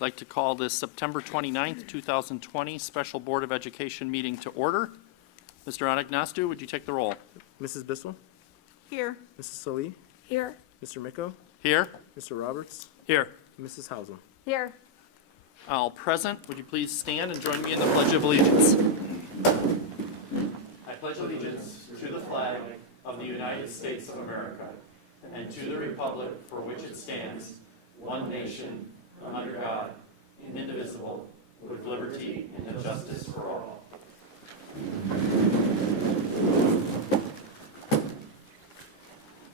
I'd like to call this September 29th, 2020 Special Board of Education meeting to order. Mr. Anagnastu, would you take the roll? Mrs. Bissell? Here. Mrs. Salee? Here. Mr. Micko? Here? Mr. Roberts? Here. Mrs. Hausel? Here. All present, would you please stand and join me in the Pledge of Allegiance? I pledge allegiance to the flag of the United States of America and to the republic for which it stands, one nation, under God, indivisible, with liberty and justice for all.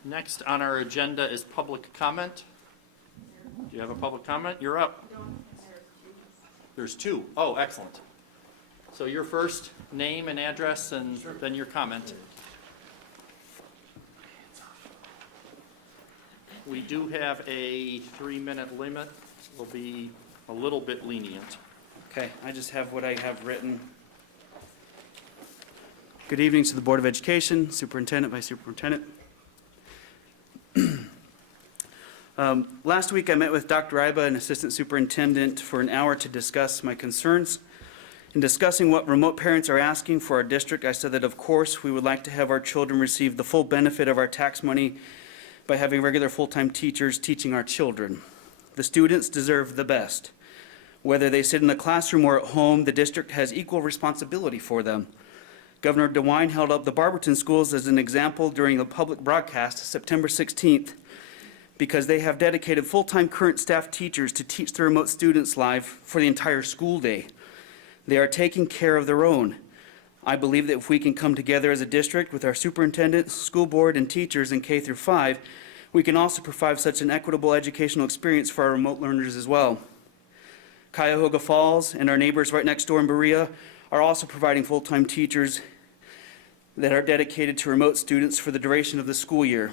Next on our agenda is public comment. Do you have a public comment? You're up. There's two. Oh, excellent. So your first name and address and then your comment. We do have a 3-minute limit. We'll be a little bit lenient. Okay, I just have what I have written. Good evening to the Board of Education, Superintendent, Vice Superintendent. Last week I met with Dr. Ryba and Assistant Superintendent for an hour to discuss my concerns. In discussing what remote parents are asking for our district, I said that of course we would like to have our children receive the full benefit of our tax money by having regular full-time teachers teaching our children. The students deserve the best. Whether they sit in the classroom or at home, the district has equal responsibility for them. Governor DeWine held up the Barberton schools as an example during the public broadcast September 16th because they have dedicated full-time current staff teachers to teach the remote students live for the entire school day. They are taking care of their own. I believe that if we can come together as a district with our superintendent, school board, and teachers in K through 5, we can also provide such an equitable educational experience for our remote learners as well. Cuyahoga Falls and our neighbors right next door in Berea are also providing full-time teachers that are dedicated to remote students for the duration of the school year.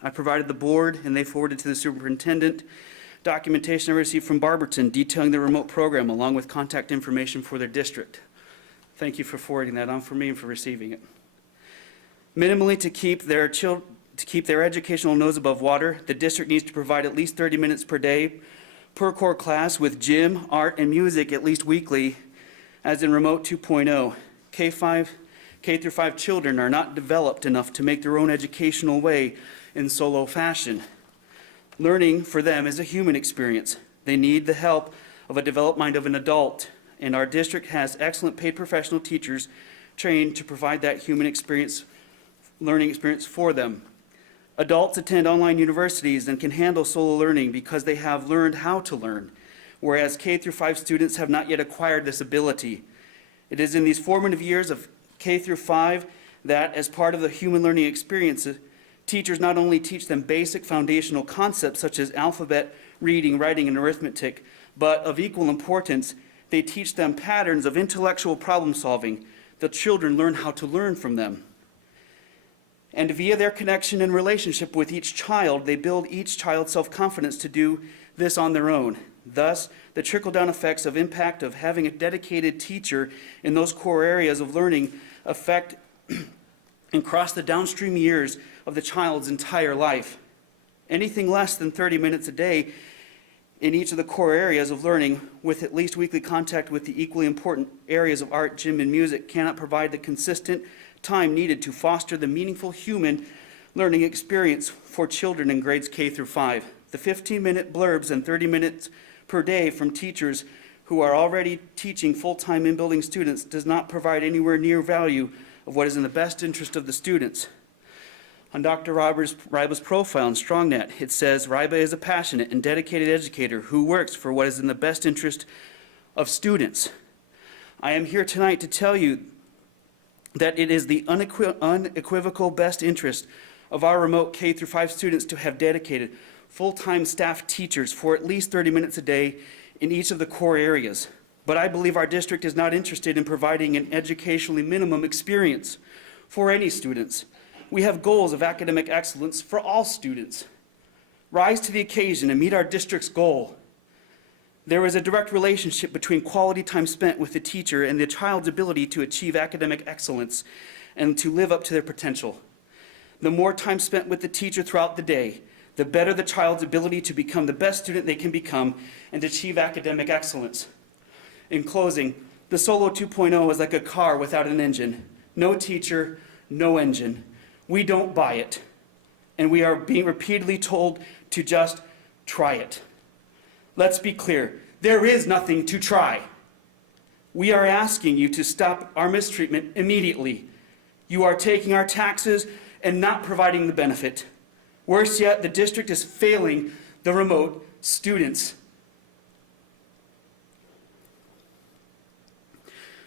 I provided the board, and they forwarded to the superintendent, documentation I received from Barberton detailing the remote program along with contact information for their district. Thank you for forwarding that on for me and for receiving it. Minimally, to keep their educational nose above water, the district needs to provide at least 30 minutes per day per core class with gym, art, and music at least weekly, as in Remote 2.0. K through 5 children are not developed enough to make their own educational way in solo fashion. Learning for them is a human experience. They need the help of a developed mind of an adult, and our district has excellent paid professional teachers trained to provide that human experience, learning experience for them. Adults attend online universities and can handle solo learning because they have learned how to learn, whereas K through 5 students have not yet acquired this ability. It is in these formative years of K through 5 that, as part of the human learning experience, teachers not only teach them basic foundational concepts such as alphabet, reading, writing, and arithmetic, but of equal importance, they teach them patterns of intellectual problem solving. The children learn how to learn from them. And via their connection and relationship with each child, they build each child's self-confidence to do this on their own. Thus, the trickle-down effects of impact of having a dedicated teacher in those core areas of learning affect and cross the downstream years of the child's entire life. Anything less than 30 minutes a day in each of the core areas of learning with at least weekly contact with the equally important areas of art, gym, and music cannot provide the consistent time needed to foster the meaningful human learning experience for children in grades K through 5. The 15-minute blurbs and 30 minutes per day from teachers who are already teaching full-time in-building students does not provide anywhere near value of what is in the best interest of the students. On Dr. Ryba's profile in StrongNet, it says, Ryba is a passionate and dedicated educator who works for what is in the best interest of students. I am here tonight to tell you that it is the unequivocal best interest of our remote K through 5 students to have dedicated full-time staff teachers for at least 30 minutes a day in each of the core areas. But I believe our district is not interested in providing an educationally minimum experience for any students. We have goals of academic excellence for all students. Rise to the occasion and meet our district's goal. There is a direct relationship between quality time spent with the teacher and the child's ability to achieve academic excellence and to live up to their potential. The more time spent with the teacher throughout the day, the better the child's ability to become the best student they can become and achieve academic excellence. In closing, the Solo 2.0 is like a car without an engine. No teacher, no engine. We don't buy it. And we are being repeatedly told to just try it. Let's be clear, there is nothing to try. We are asking you to stop our mistreatment immediately. You are taking our taxes and not providing the benefit. Worse yet, the district is failing the remote students.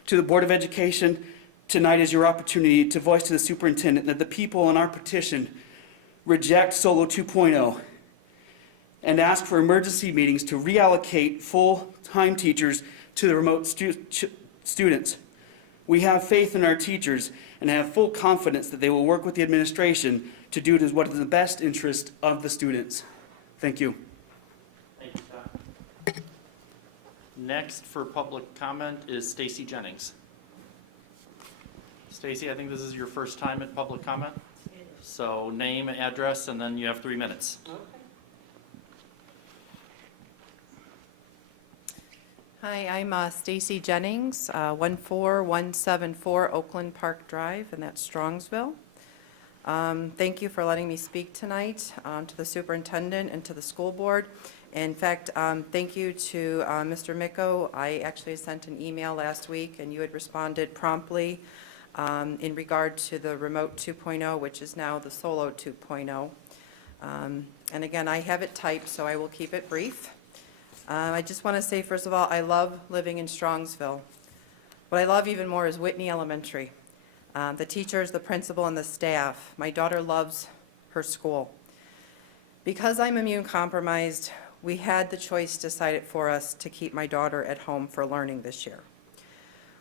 To the Board of Education, tonight is your opportunity to voice to the superintendent that the people in our petition reject Solo 2.0 and ask for emergency meetings to reallocate full-time teachers to the remote students. We have faith in our teachers and have full confidence that they will work with the administration to do what is in the best interest of the students. Thank you. Thank you, Scott. Next for public comment is Stacy Jennings. Stacy, I think this is your first time at public comment. So name, address, and then you have 3 minutes. Okay. Hi, I'm Stacy Jennings, 14174 Oakland Park Drive, and that's Strongsville. Thank you for letting me speak tonight to the superintendent and to the school board. In fact, thank you to Mr. Micko. I actually sent an email last week, and you had responded promptly in regard to the Remote 2.0, which is now the Solo 2.0. And again, I have it typed, so I will keep it brief. I just want to say, first of all, I love living in Strongsville. What I love even more is Whitney Elementary. The teachers, the principal, and the staff. My daughter loves her school. Because I'm immune compromised, we had the choice decided for us to keep my daughter at home for learning this year.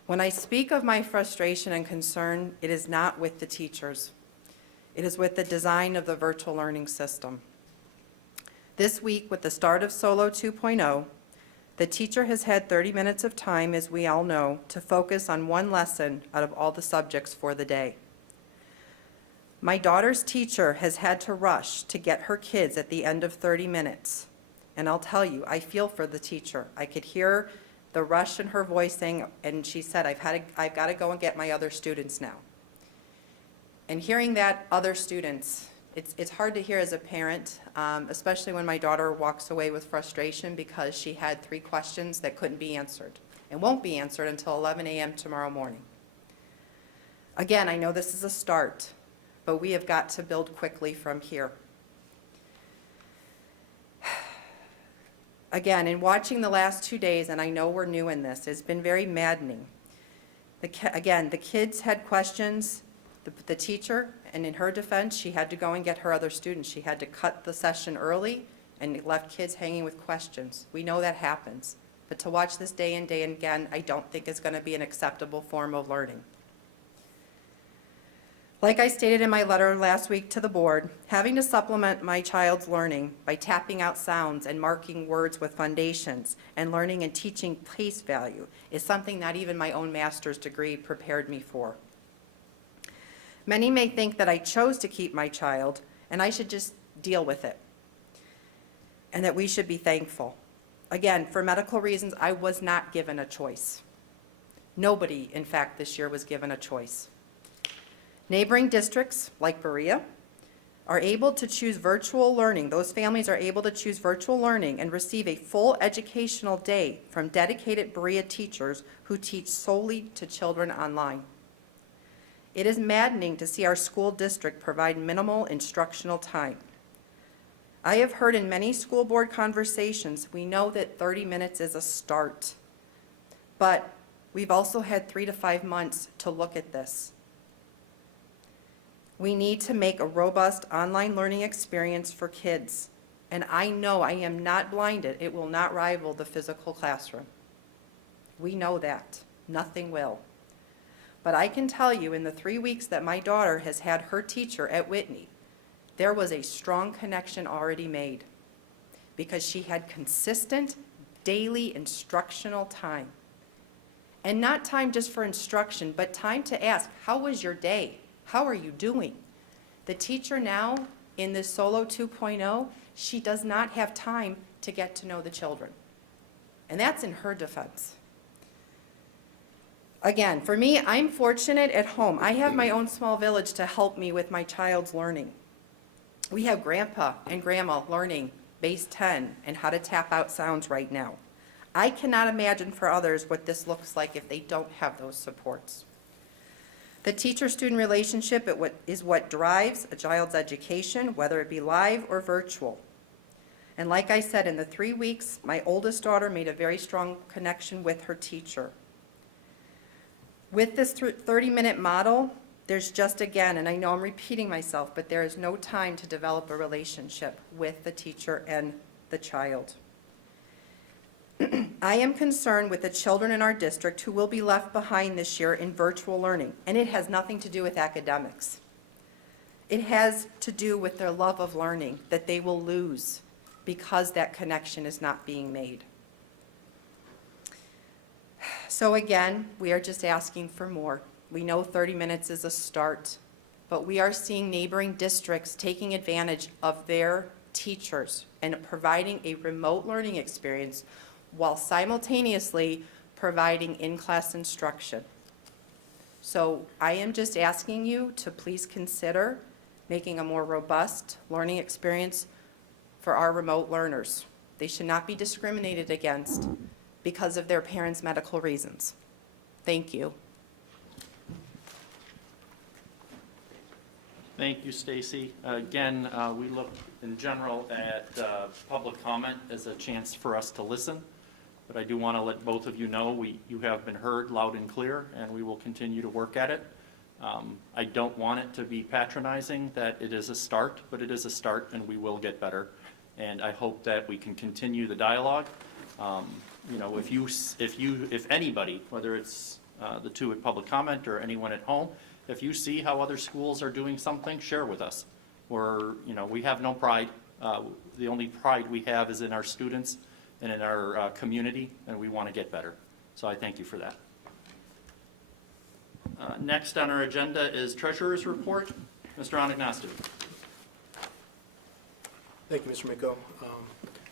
When I speak of my frustration and concern, it is not with the teachers. It is with the design of the virtual learning system. This week, with the start of Solo 2.0, the teacher has had 30 minutes of time, as we all know, to focus on one lesson out of all the subjects for the day. My daughter's teacher has had to rush to get her kids at the end of 30 minutes. And I'll tell you, I feel for the teacher. I could hear the rush in her voicing, and she said, I've got to go and get my other students now. And hearing that, other students, it's hard to hear as a parent, especially when my daughter walks away with frustration because she had 3 questions that couldn't be answered and won't be answered until 11 a.m. tomorrow morning. Again, I know this is a start, but we have got to build quickly from here. Again, in watching the last 2 days, and I know we're new in this, it's been very maddening. Again, the kids had questions. The teacher, and in her defense, she had to go and get her other students. She had to cut the session early and it left kids hanging with questions. We know that happens. But to watch this day and day and again, I don't think is going to be an acceptable form of learning. Like I stated in my letter last week to the board, having to supplement my child's learning by tapping out sounds and marking words with foundations and learning and teaching place value is something not even my own master's degree prepared me for. Many may think that I chose to keep my child and I should just deal with it and that we should be thankful. Again, for medical reasons, I was not given a choice. Nobody, in fact, this year was given a choice. Neighboring districts, like Berea, are able to choose virtual learning. Those families are able to choose virtual learning and receive a full educational day from dedicated Berea teachers who teach solely to children online. It is maddening to see our school district provide minimal instructional time. I have heard in many school board conversations, we know that 30 minutes is a start, but we've also had 3 to 5 months to look at this. We need to make a robust online learning experience for kids, and I know I am not blinded. It will not rival the physical classroom. We know that. Nothing will. But I can tell you in the 3 weeks that my daughter has had her teacher at Whitney, there was a strong connection already made because she had consistent daily instructional time. And not time just for instruction, but time to ask, how was your day? How are you doing? The teacher now in this Solo 2.0 She does not have time to get to know the children. And that's in her defense. Again, for me, I'm fortunate at home. I have my own small village to help me with my child's learning. We have grandpa and grandma learning base 10 and how to tap out sounds right now. I cannot imagine for others what this looks like if they don't have those supports. The teacher-student relationship is what drives a child's education, whether it be live or virtual. And like I said, in the 3 weeks, my oldest daughter made a very strong connection with her teacher. With this 30-minute model, there's just, again, and I know I'm repeating myself, but there is no time to develop a relationship with the teacher and the child. I am concerned with the children in our district who will be left behind this year in virtual learning, and it has nothing to do with academics. It has to do with their love of learning that they will lose because that connection is not being made. So again, we are just asking for more. We know 30 minutes is a start, but we are seeing neighboring districts taking advantage of their teachers and providing a remote learning experience while simultaneously providing in-class instruction. So I am just asking you to please consider making a more robust learning experience for our remote learners. They should not be discriminated against because of their parents' medical reasons. Thank you. Thank you, Stacy. Again, we look in general at public comment as a chance for us to listen, but I do want to let both of you know you have been heard loud and clear, and we will continue to work at it. I don't want it to be patronizing that it is a start, but it is a start, and we will get better. And I hope that we can continue the dialogue. You know, if anybody, whether it's the two at public comment or anyone at home, if you see how other schools are doing something, share with us. We have no pride. The only pride we have is in our students and in our community, and we want to get better. So I thank you for that. Next on our agenda is Treasurer's Report. Mr. Anagnostou. Thank you, Mr. Miko.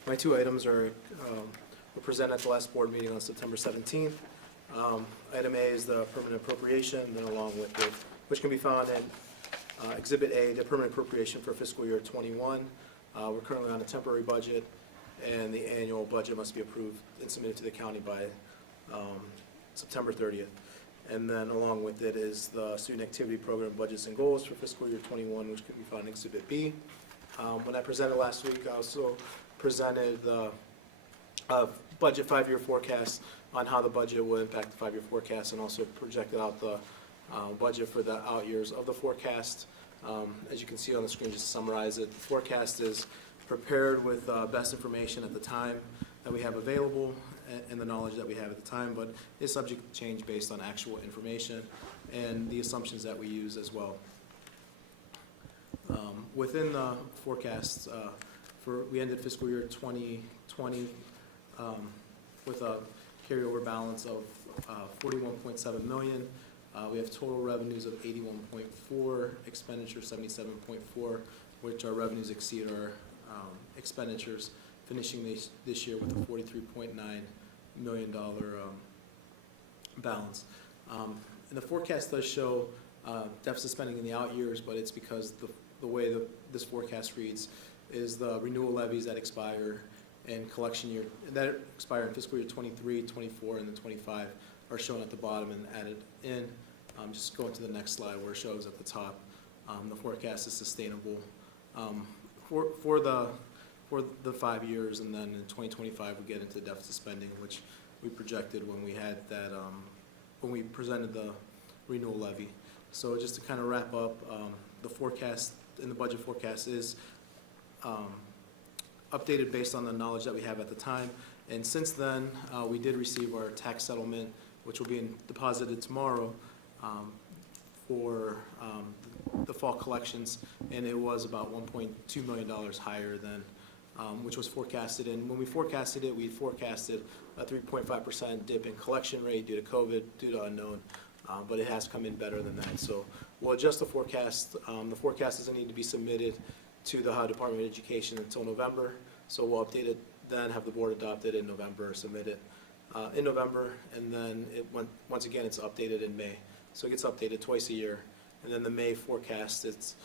My two items were presented at the last board meeting on September 17th. Item A is the permanent appropriation, then along with it, which can be found in Exhibit A, the permanent appropriation for fiscal year 21. We're currently on a temporary budget, and the annual budget must be approved and submitted to the county by September 30th. And then along with it is the student activity program budgets and goals for fiscal year 21, which can be found in Exhibit B. When I presented last week, I also presented the budget 5-year forecast on how the budget will impact the 5-year forecast, and also projected out the budget for the out years of the forecast. As you can see on the screen, just to summarize it, the forecast is prepared with best information at the time that we have available and the knowledge that we have at the time, but is subject to change based on actual information and the assumptions that we use as well. Within the forecast, we ended fiscal year 2020 with a carryover balance of $41.7 million. We have total revenues of $81.4, expenditures $77.4, which our revenues exceed our expenditures, finishing this year with a $43.9 million balance. And the forecast does show deficit spending in the out years, but it's because the way that this forecast reads is the renewal levies that expire and collection year that expire in fiscal year 23, 24, and then 25 are shown at the bottom and added in. Just going to the next slide where it shows at the top. The forecast is sustainable for the 5 years, and then in 2025 we get into deficit spending, which we projected when we had that when we presented the renewal levy. So just to kind of wrap up, the forecast in the budget forecast is updated based on the knowledge that we have at the time. And since then, we did receive our tax settlement, which will be deposited tomorrow for the fall collections, and it was about $1.2 million higher than which was forecasted. And when we forecasted it, we forecasted a 3.5% dip in collection rate due to COVID, due to unknown, but it has come in better than that. So we'll adjust the forecast. The forecast doesn't need to be submitted to the Ohio Department of Education until November. So we'll update it then, have the board adopt it in November, submit it in November, and then once again, it's updated in May. So it gets updated twice a year. And then the May forecast, it's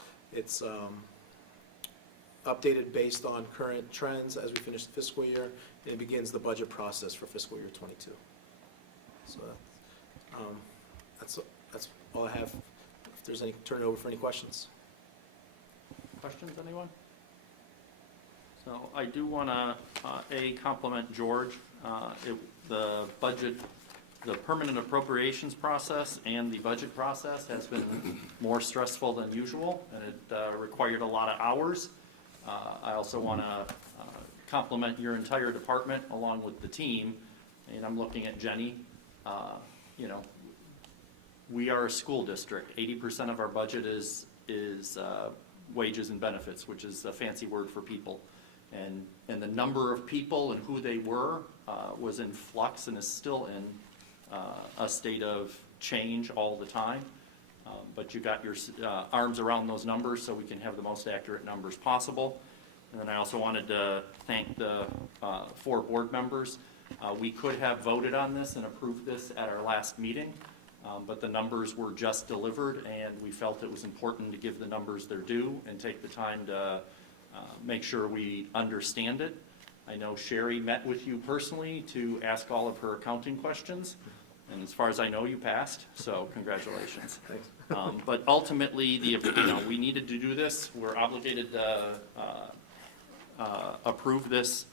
updated based on current trends as we finish the fiscal year, and it begins the budget process for fiscal year '22. So that's all I have. If there's any, turn it over for any questions. Questions, anyone? So I do want to, compliment George. The budget, the permanent appropriations process and the budget process has been more stressful than usual, and it required a lot of hours. I also want to compliment your entire department along with the team, and I'm looking at Jenny. You know, we are a school district. 80% of our budget is wages and benefits, which is a fancy word for people. And the number of people and who they were was in flux and is still in a state of change all the time. But you got your arms around those numbers so we can have the most accurate numbers possible. And then I also wanted to thank the 4 board members. We could have voted on this and approved this at our last meeting, but the numbers were just delivered, and we felt it was important to give the numbers their due and take the time to make sure we understand it. I know Sherry met with you personally to ask all of her accounting questions, and as far as I know, you passed, so congratulations. Thanks. But ultimately, we needed to do this. We're obligated to approve this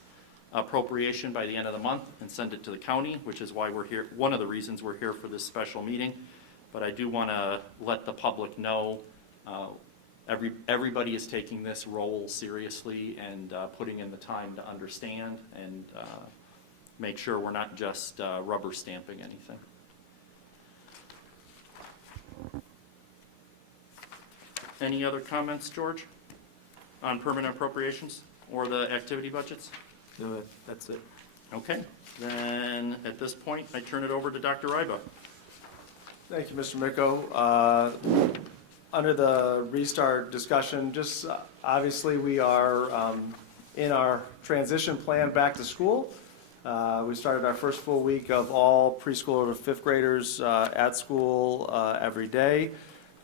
appropriation by the end of the month and send it to the county, which is why we're here, one of the reasons we're here for this special meeting. But I do want to let the public know everybody is taking this role seriously and putting in the time to understand and make sure we're not just rubber stamping anything. Any other comments, George, on permanent appropriations or the activity budgets? No, that's it. Okay, then at this point, I turn it over to Dr. Ryba. Thank you, Mr. Micco. Under the restart discussion, just obviously we are in our transition plan back to school. We started our first full week of all preschool to 5th graders at school every day.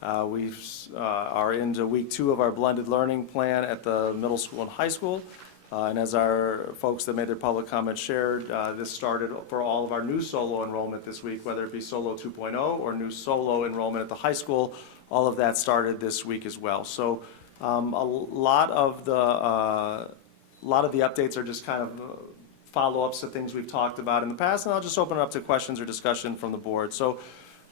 We are into week 2 of our blended learning plan at the middle school and high school. And as our folks that made their public comments shared, this started for all of our new solo enrollment this week, whether it be solo 2.0 or new solo enrollment at the high school. All of that started this week as well. So a lot of the updates are just kind of follow-ups to things we've talked about in the past, and I'll just open it up to questions or discussion from the board. So,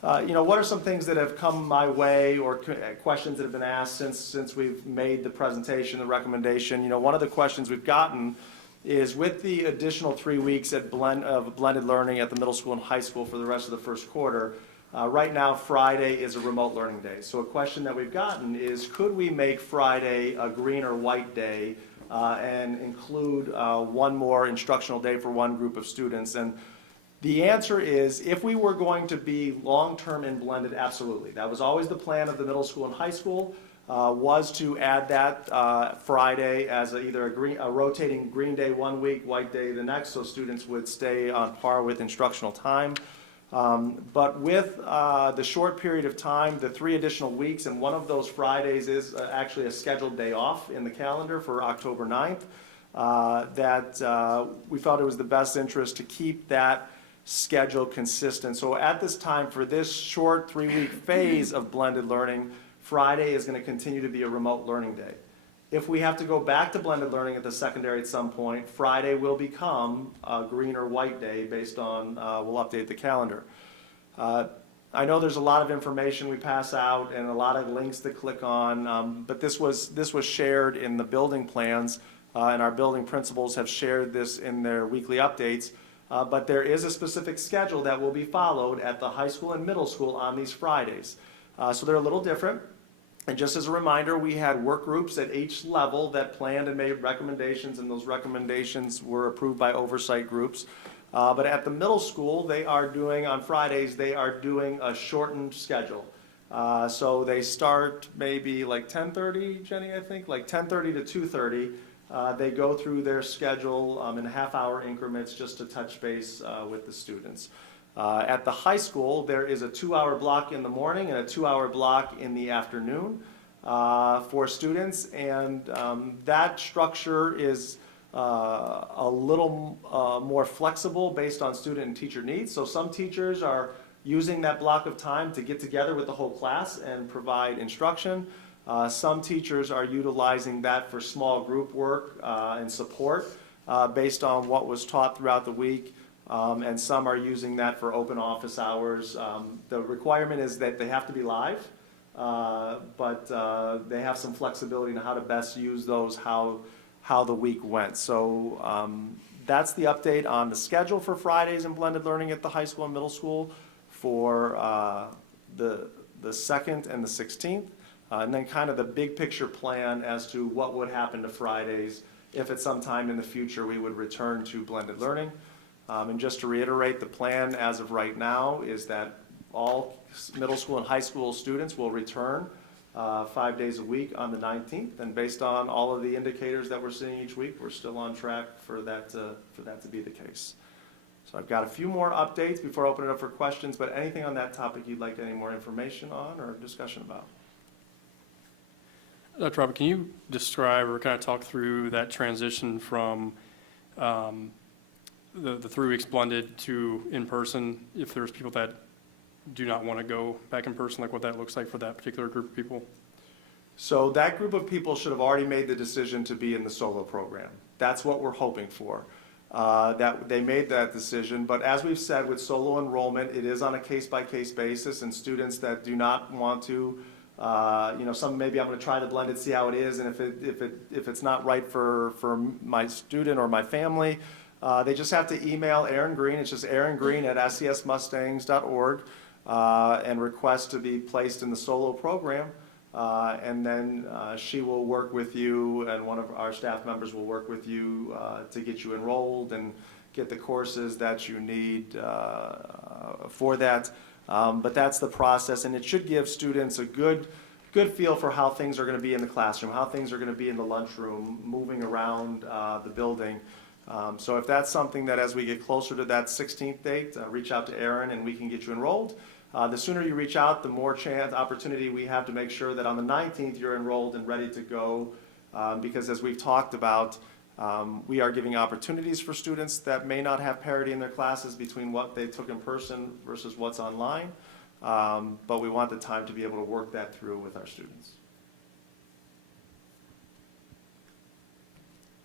what are some things that have come my way or questions that have been asked since we've made the presentation, the recommendation? One of the questions we've gotten is with the additional 3 weeks of blended learning at the middle school and high school for the rest of the first quarter. Right now, Friday is a remote learning day. So a question that we've gotten is, could we make Friday a green or white day and include one more instructional day for one group of students? And the answer is, if we were going to be long-term and blended, absolutely. That was always the plan of the middle school and high school, was to add that Friday as either a rotating green day one week, white day the next, so students would stay on par with instructional time. But with the short period of time, the 3 additional weeks, and one of those Fridays is actually a scheduled day off in the calendar for October 9th, that we felt it was the best interest to keep that schedule consistent. So at this time, for this short 3-week phase of blended learning, Friday is going to continue to be a remote learning day. If we have to go back to blended learning at the secondary at some point, Friday will become a green or white day based on, we'll update the calendar. I know there's a lot of information we pass out and a lot of links to click on, but this was shared in the building plans, and our building principals have shared this in their weekly updates. But there is a specific schedule that will be followed at the high school and middle school on these Fridays. So they're a little different. And just as a reminder, we had work groups at each level that planned and made recommendations, and those recommendations were approved by oversight groups. But at the middle school, they are doing, on Fridays, they are doing a shortened schedule. So they start maybe like 10:30, Jenny, I think, like 10:30 to 2:30. They go through their schedule in half-hour increments just to touch base with the students. At the high school, there is a 2-hour block in the morning and a 2-hour block in the afternoon for students, and that structure is a little more flexible based on student and teacher needs. So some teachers are using that block of time to get together with the whole class and provide instruction. Some teachers are utilizing that for small group work and support based on what was taught throughout the week, and some are using that for open office hours. The requirement is that they have to be live, but they have some flexibility in how to best use those, how the week went. So that's the update on the schedule for Fridays in blended learning at the high school and middle school for the 2nd and the 16th. And then kind of the big picture plan as to what would happen to Fridays if at some time in the future we would return to blended learning. And just to reiterate, the plan as of right now is that all middle school and high school students will return 5 days a week on the 19th. And based on all of the indicators that we're seeing each week, we're still on track for that to be the case. So I've got a few more updates before I open it up for questions, but anything on that topic you'd like any more information on or discussion about? Dr. Robert, can you describe or kind of talk through that transition from the 3 weeks blended to in-person, if there's people that do not want to go back in person, like what that looks like for that particular group of people? So that group of people should have already made the decision to be in the solo program. That's what we're hoping for, that they made that decision. But as we've said, with solo enrollment, it is on a case-by-case basis, and students that do not want to, some maybe I'm going to try the blended, see how it is, and if it's not right for my student or my family, they just have to email Erin Green. It's just Erin Green at scsmustangs.org and request to be placed in the solo program. And then she will work with you, and one of our staff members will work with you to get you enrolled and get the courses that you need for that. But that's the process, and it should give students a good feel for how things are going to be in the classroom, how things are going to be in the lunchroom, moving around the building. So if that's something that as we get closer to that 16th date, reach out to Erin and we can get you enrolled. The sooner you reach out, the more opportunity we have to make sure that on the 19th you're enrolled and ready to go, because as we've talked about, we are giving opportunities for students that may not have parity in their classes between what they took in person versus what's online, but we want the time to be able to work that through with our students.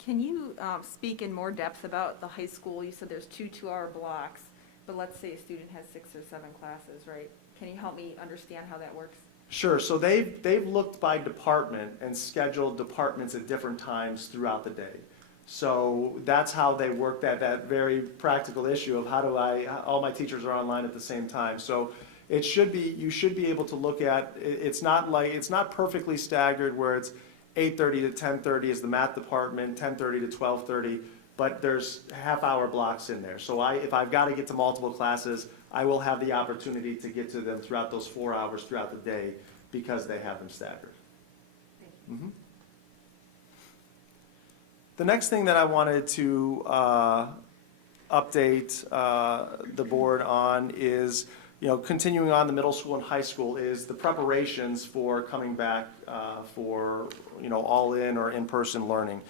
Can you speak in more depth about the high school? You said there's 2 2-hour blocks, but let's say a student has 6 or 7 classes, right? Can you help me understand how that works? Sure. So they've looked by department and scheduled departments at different times throughout the day. So that's how they work that very practical issue of how do all my teachers are online at the same time. So you should be able to look at, it's not perfectly staggered where it's 8:30 to 10:30 is the math department, 10:30 to 12:30, but there's half-hour blocks in there. So if I've got to get to multiple classes, I will have the opportunity to get to them throughout those 4 hours throughout the day because they have them staggered. Thank you. Mm-hmm. The next thing that I wanted to update the board on is, continuing on the middle school and high school, is the preparations for coming back for, all-in or in-person learning.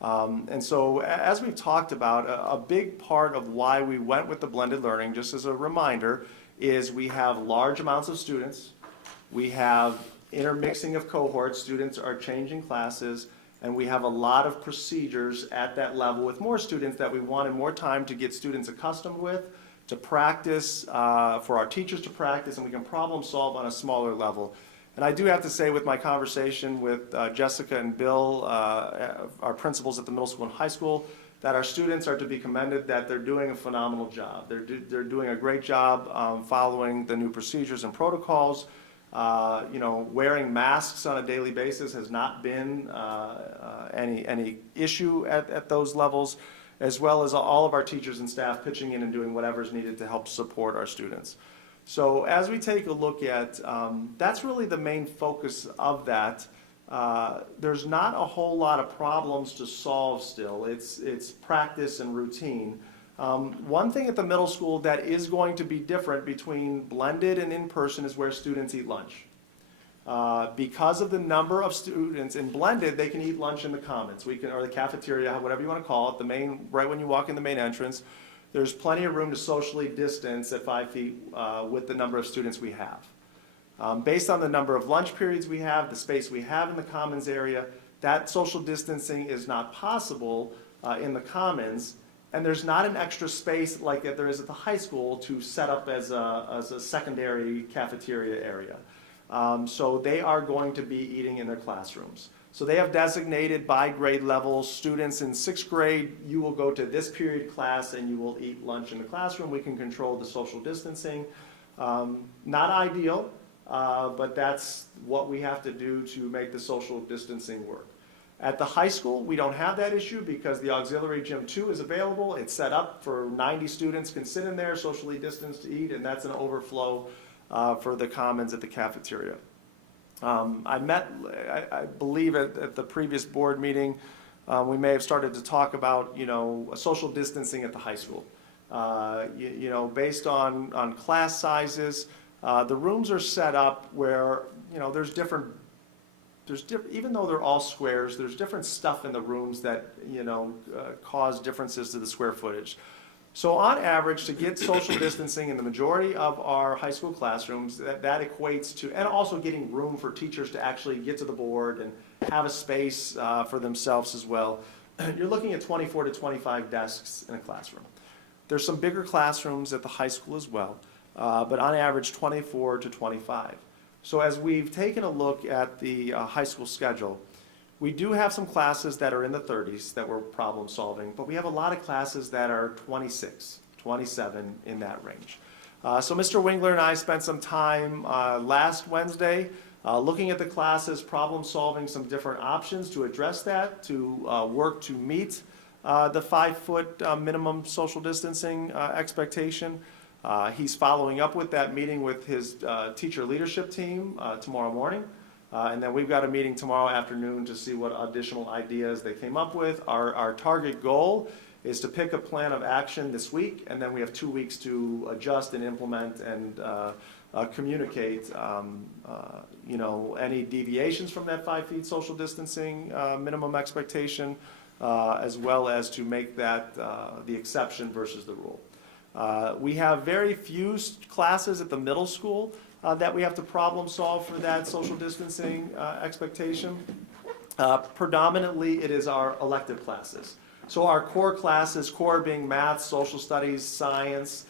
And so as we've talked about, a big part of why we went with the blended learning, just as a reminder, is we have large amounts of students, we have intermixing of cohorts, students are changing classes, and we have a lot of procedures at that level with more students that we wanted more time to get students accustomed with, to practice, for our teachers to practice, and we can problem solve on a smaller level. And I do have to say, with my conversation with Jessica and Bill, our principals at the middle school and high school, that our students are to be commended, that they're doing a phenomenal job. They're doing a great job following the new procedures and protocols. Wearing masks on a daily basis has not been any issue at those levels, as well as all of our teachers and staff pitching in and doing whatever's needed to help support our students. So as we take a look at, that's really the main focus of that. There's not a whole lot of problems to solve still. It's practice and routine. One thing at the middle school that is going to be different between blended and in-person is where students eat lunch. Because of the number of students in blended, they can eat lunch in the commons, or the cafeteria, whatever you want to call it, right when you walk in the main entrance. There's plenty of room to socially distance at 5 feet with the number of students we have. Based on the number of lunch periods we have, the space we have in the commons area, that social distancing is not possible in the commons, and there's not an extra space like there is at the high school to set up as a secondary cafeteria area. So they are going to be eating in their classrooms. So they have designated by grade level students in 6th grade, you will go to this period class and you will eat lunch in the classroom. We can control the social distancing. Not ideal, but that's what we have to do to make the social distancing work. At the high school, we don't have that issue because the auxiliary gym 2 is available. It's set up for 90 students can sit in there, socially distanced to eat, and that's an overflow for the commons at the cafeteria. I believe at the previous board meeting, we may have started to talk about, social distancing at the high school. Based on class sizes, the rooms are set up where, even though they're all squares, there's different stuff in the rooms that, cause differences to the square footage. So on average, to get social distancing in the majority of our high school classrooms, that equates to, and also getting room for teachers to actually get to the board and have a space for themselves as well, you're looking at 24 to 25 desks in a classroom. There's some bigger classrooms at the high school as well, but on average 24 to 25. So as we've taken a look at the high school schedule, we do have some classes that are in the 30s that we're problem solving, but we have a lot of classes that are 26, 27 in that range. So Mr. Wingler and I spent some time last Wednesday looking at the classes, problem solving some different options to address that, to work to meet the 5-foot minimum social distancing expectation. He's following up with that meeting with his teacher leadership team tomorrow morning. And then we've got a meeting tomorrow afternoon to see what additional ideas they came up with. Our target goal is to pick a plan of action this week, and then we have 2 weeks to adjust and implement and communicate, any deviations from that 5 feet social distancing minimum expectation, as well as to make that the exception versus the rule. We have very few classes at the middle school that we have to problem solve for that social distancing expectation. Predominantly, it is our elective classes. So our core classes, core being math, social studies, science,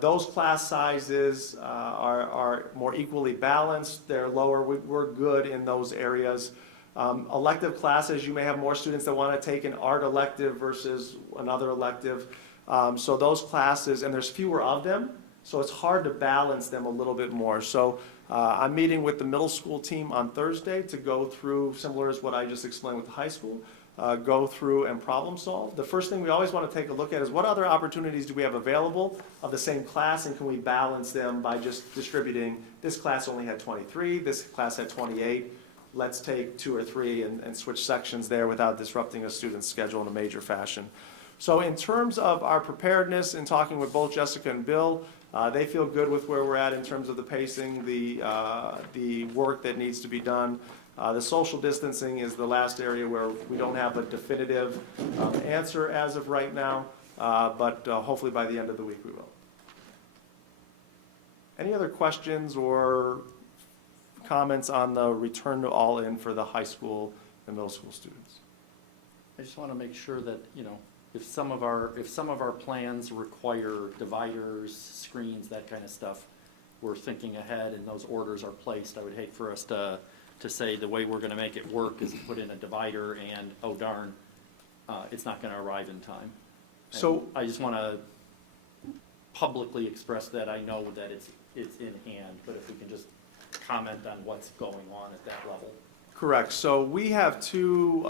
those class sizes are more equally balanced. They're lower. We're good in those areas. Elective classes, you may have more students that want to take an art elective versus another elective. So those classes, and there's fewer of them, so it's hard to balance them a little bit more. So I'm meeting with the middle school team on Thursday to go through, similar as what I just explained with the high school, go through and problem solve. The first thing we always want to take a look at is what other opportunities do we have available of the same class, and can we balance them by just distributing, this class only had 23, this class had 28, let's take 2 or 3 and switch sections there without disrupting a student's schedule in a major fashion. So in terms of our preparedness, in talking with both Jessica and Bill, they feel good with where we're at in terms of the pacing, the work that needs to be done. The social distancing is the last area where we don't have a definitive answer as of right now, but hopefully by the end of the week we will. Any other questions or comments on the return to all-in for the high school and middle school students? I just want to make sure that, if some of our plans require dividers, screens, that kind of stuff, we're thinking ahead and those orders are placed. I would hate for us to say the way we're going to make it work is to put in a divider and, oh darn, it's not going to arrive in time. So I just want to publicly express that I know that it's in hand, but if we can just comment on what's going on at that level. correct. So we have two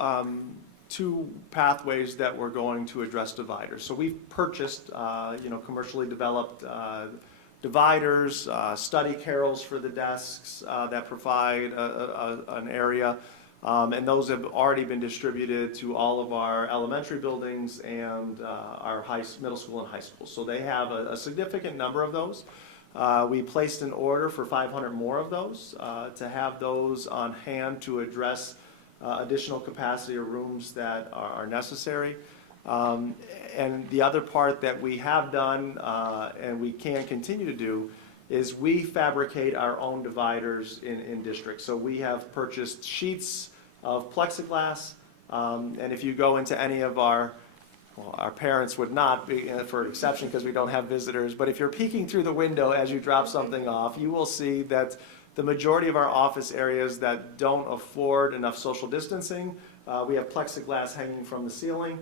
pathways that we're going to address dividers. So we've purchased, commercially developed dividers, study carrels for the desks that provide an area. And those have already been distributed to all of our elementary buildings and our middle school and high school. So they have a significant number of those. We placed an order for 500 more of those to have those on hand to address additional capacity or rooms that are necessary. And the other part that we have done and we can continue to do is we fabricate our own dividers in districts. So we have purchased sheets of plexiglass, and if you go into any of our parents would not be for exception because we don't have visitors, but if you're peeking through the window as you drop something off, you will see that the majority of our office areas that don't afford enough social distancing, we have plexiglass hanging from the ceiling.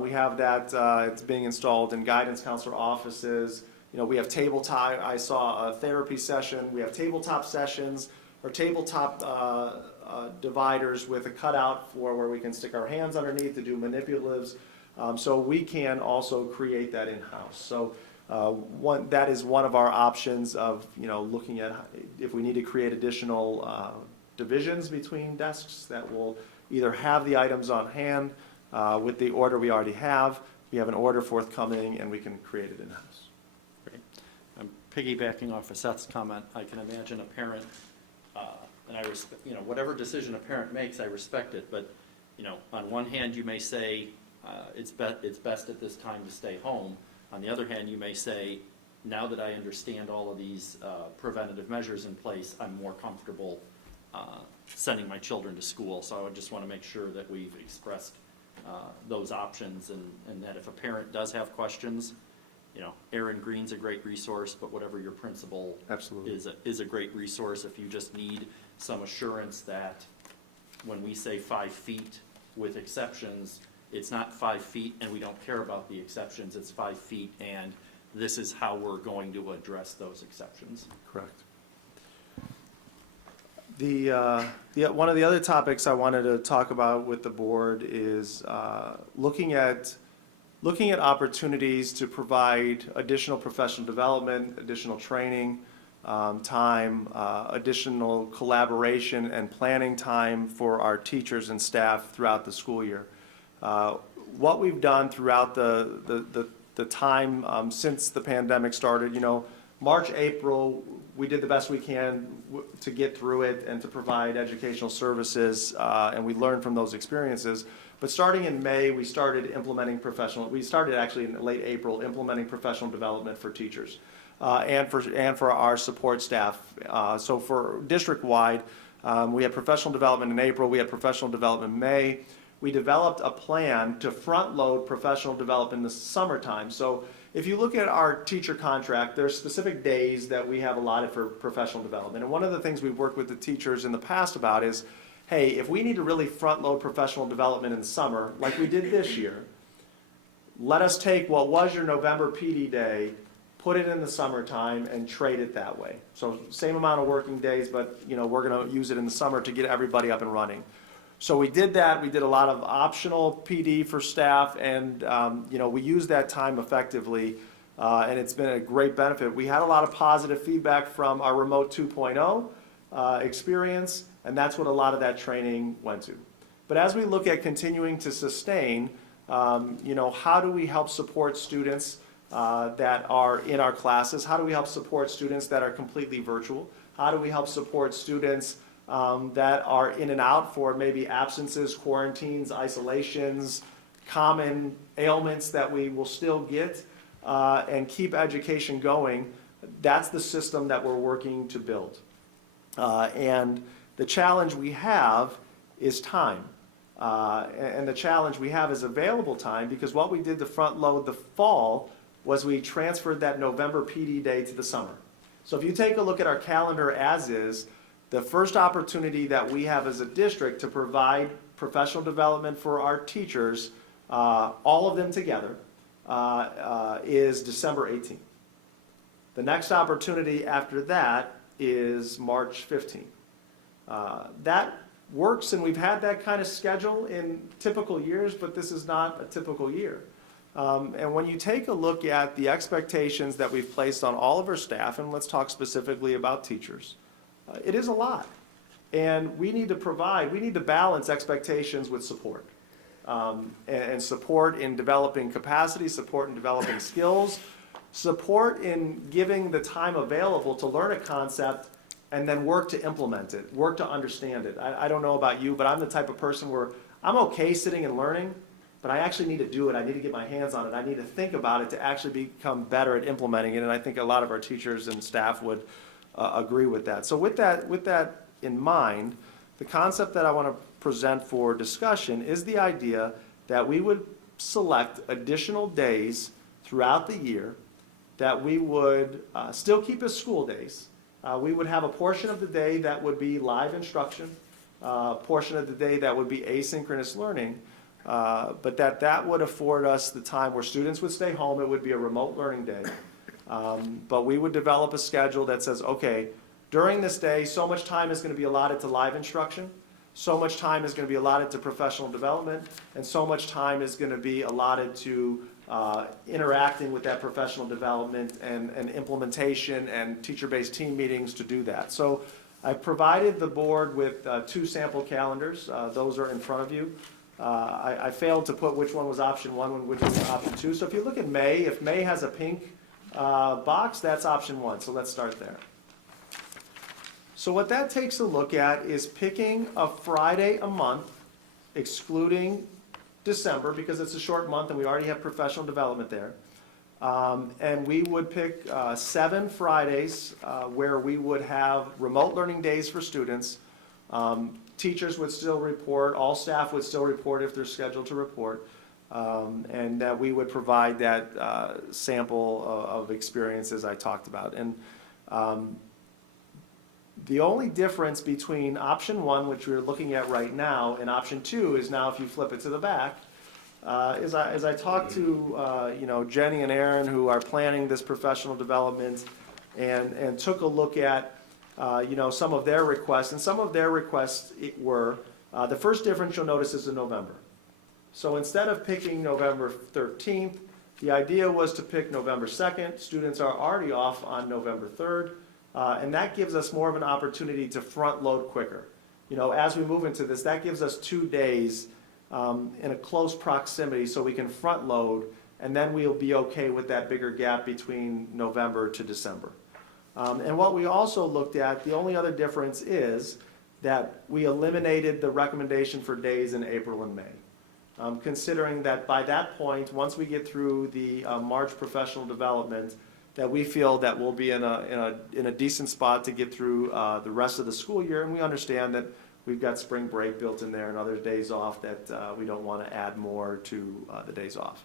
We have that, it's being installed in guidance counselor offices. You know, we have tabletop, I saw a therapy session, we have tabletop sessions, or tabletop dividers with a cutout for where we can stick our hands underneath to do manipulatives. So we can also create that in-house. So that is one of our options of, you know, looking at if we need to create additional divisions between desks that will either have the items on hand with the order we already have. We have an order forthcoming and we can create it in-house. Great. I'm piggybacking off of Seth's comment. I can imagine a parent, and I respect, you know, whatever decision a parent makes, I respect it. But, you know, on one hand, you may say it's best at this time to stay home. On the other hand, you may say, now that I understand all of these preventative measures in place, I'm more comfortable sending my children to school. So I would just want to make sure that we've expressed those options, and that if a parent does have questions, you know, Aaron Green's a great resource, but whatever your principal Absolutely. is a great resource. If you just need some assurance that when we say 5 feet with exceptions, it's not 5 feet and we don't care about the exceptions, it's 5 feet and this is how we're going to address those exceptions. Correct. One of the other topics I wanted to talk about with the board is looking at opportunities to provide additional professional development, additional training time, additional collaboration and planning time for our teachers and staff throughout the school year. What we've done throughout the time since the pandemic started, you know, March, April, we did the best we can to get through it and to provide educational services, and we learned from those experiences. But starting in May, we started actually in late April, implementing professional development for teachers and for our support staff. So for district-wide, we had professional development in April, we had professional development in May. We developed a plan to front-load professional development in the summertime. So if you look at our teacher contract, there's specific days that we have allotted for professional development. And one of the things we've worked with the teachers in the past about is, hey, if we need to really front-load professional development in the summer, like we did this year, let us take what was your November PD day, put it in the summertime, and trade it that way. So same amount of working days, but you know, we're going to use it in the summer to get everybody up and running. So we did that. We did a lot of optional PD for staff, and you know, we used that time effectively, and it's been a great benefit. We had a lot of positive feedback from our remote 2.0 experience, and that's what a lot of that training went to. But as we look at continuing to sustain, you know, how do we help support students that are in our classes? How do we help support students that are completely virtual? How do we help support students that are in and out for maybe absences, quarantines, isolations, common ailments that we will still get, and keep education going? That's the system that we're working to build. And the challenge we have is time. And the challenge we have is available time, because what we did to front load the fall was we transferred that November PD day to the summer. So if you take a look at our calendar as is, the first opportunity that we have as a district to provide professional development for our teachers, all of them together, is December 18th. The next opportunity after that is March 15th. That works, and we've had that kind of schedule in typical years, but this is not a typical year. And when you take a look at the expectations that we've placed on all of our staff, and let's talk specifically about teachers, it is a lot. And we need to balance expectations with support. And support in developing capacity, support in developing skills, support in giving the time available to learn a concept and then work to implement it, work to understand it. I don't know about you, but I'm the type of person where I'm okay sitting and learning, but I actually need to do it. I need to get my hands on it. I need to think about it to actually become better at implementing it. And I think a lot of our teachers and staff would agree with that. So with that in mind, the concept that I want to present for discussion is the idea that we would select additional days throughout the year that we would still keep as school days. We would have a portion of the day that would be live instruction, a portion of the day that would be asynchronous learning, but that would afford us the time where students would stay home. It would be a remote learning day. But we would develop a schedule that says, okay, during this day, so much time is going to be allotted to live instruction, so much time is going to be allotted to professional development, and so much time is going to be allotted to interacting with that professional development and implementation and teacher-based team meetings to do that. So I provided the board with 2 sample calendars. Those are in front of you. I failed to put which one was option 1 and which one was option 2. So if you look at May, if May has a pink box, that's option 1. So let's start there. So what that takes a look at is picking a Friday a month, excluding December, because it's a short month and we already have professional development there. And we would pick 7 Fridays where we would have remote learning days for students. Teachers would still report, all staff would still report if they're scheduled to report. And that we would provide that sample of experiences I talked about. And the only difference between option 1, which we're looking at right now, and option 2 is now if you flip it to the back, as I talked to Jenny and Aaron, who are planning this professional development, and took a look at some of their requests, and some of their requests were the first difference you'll notice is in November. So instead of picking November 13th, the idea was to pick November 2nd. Students are already off on November 3rd. And that gives us more of an opportunity to front load quicker. As we move into this, that gives us 2 days in a close proximity so we can front load, and then we'll be okay with that bigger gap between November to December. And what we also looked at, the only other difference is that we eliminated the recommendation for days in April and May. Considering that by that point, once we get through the March professional development, that we feel that we'll be in a decent spot to get through the rest of the school year. And we understand that we've got spring break built in there and other days off that we don't want to add more to the days off.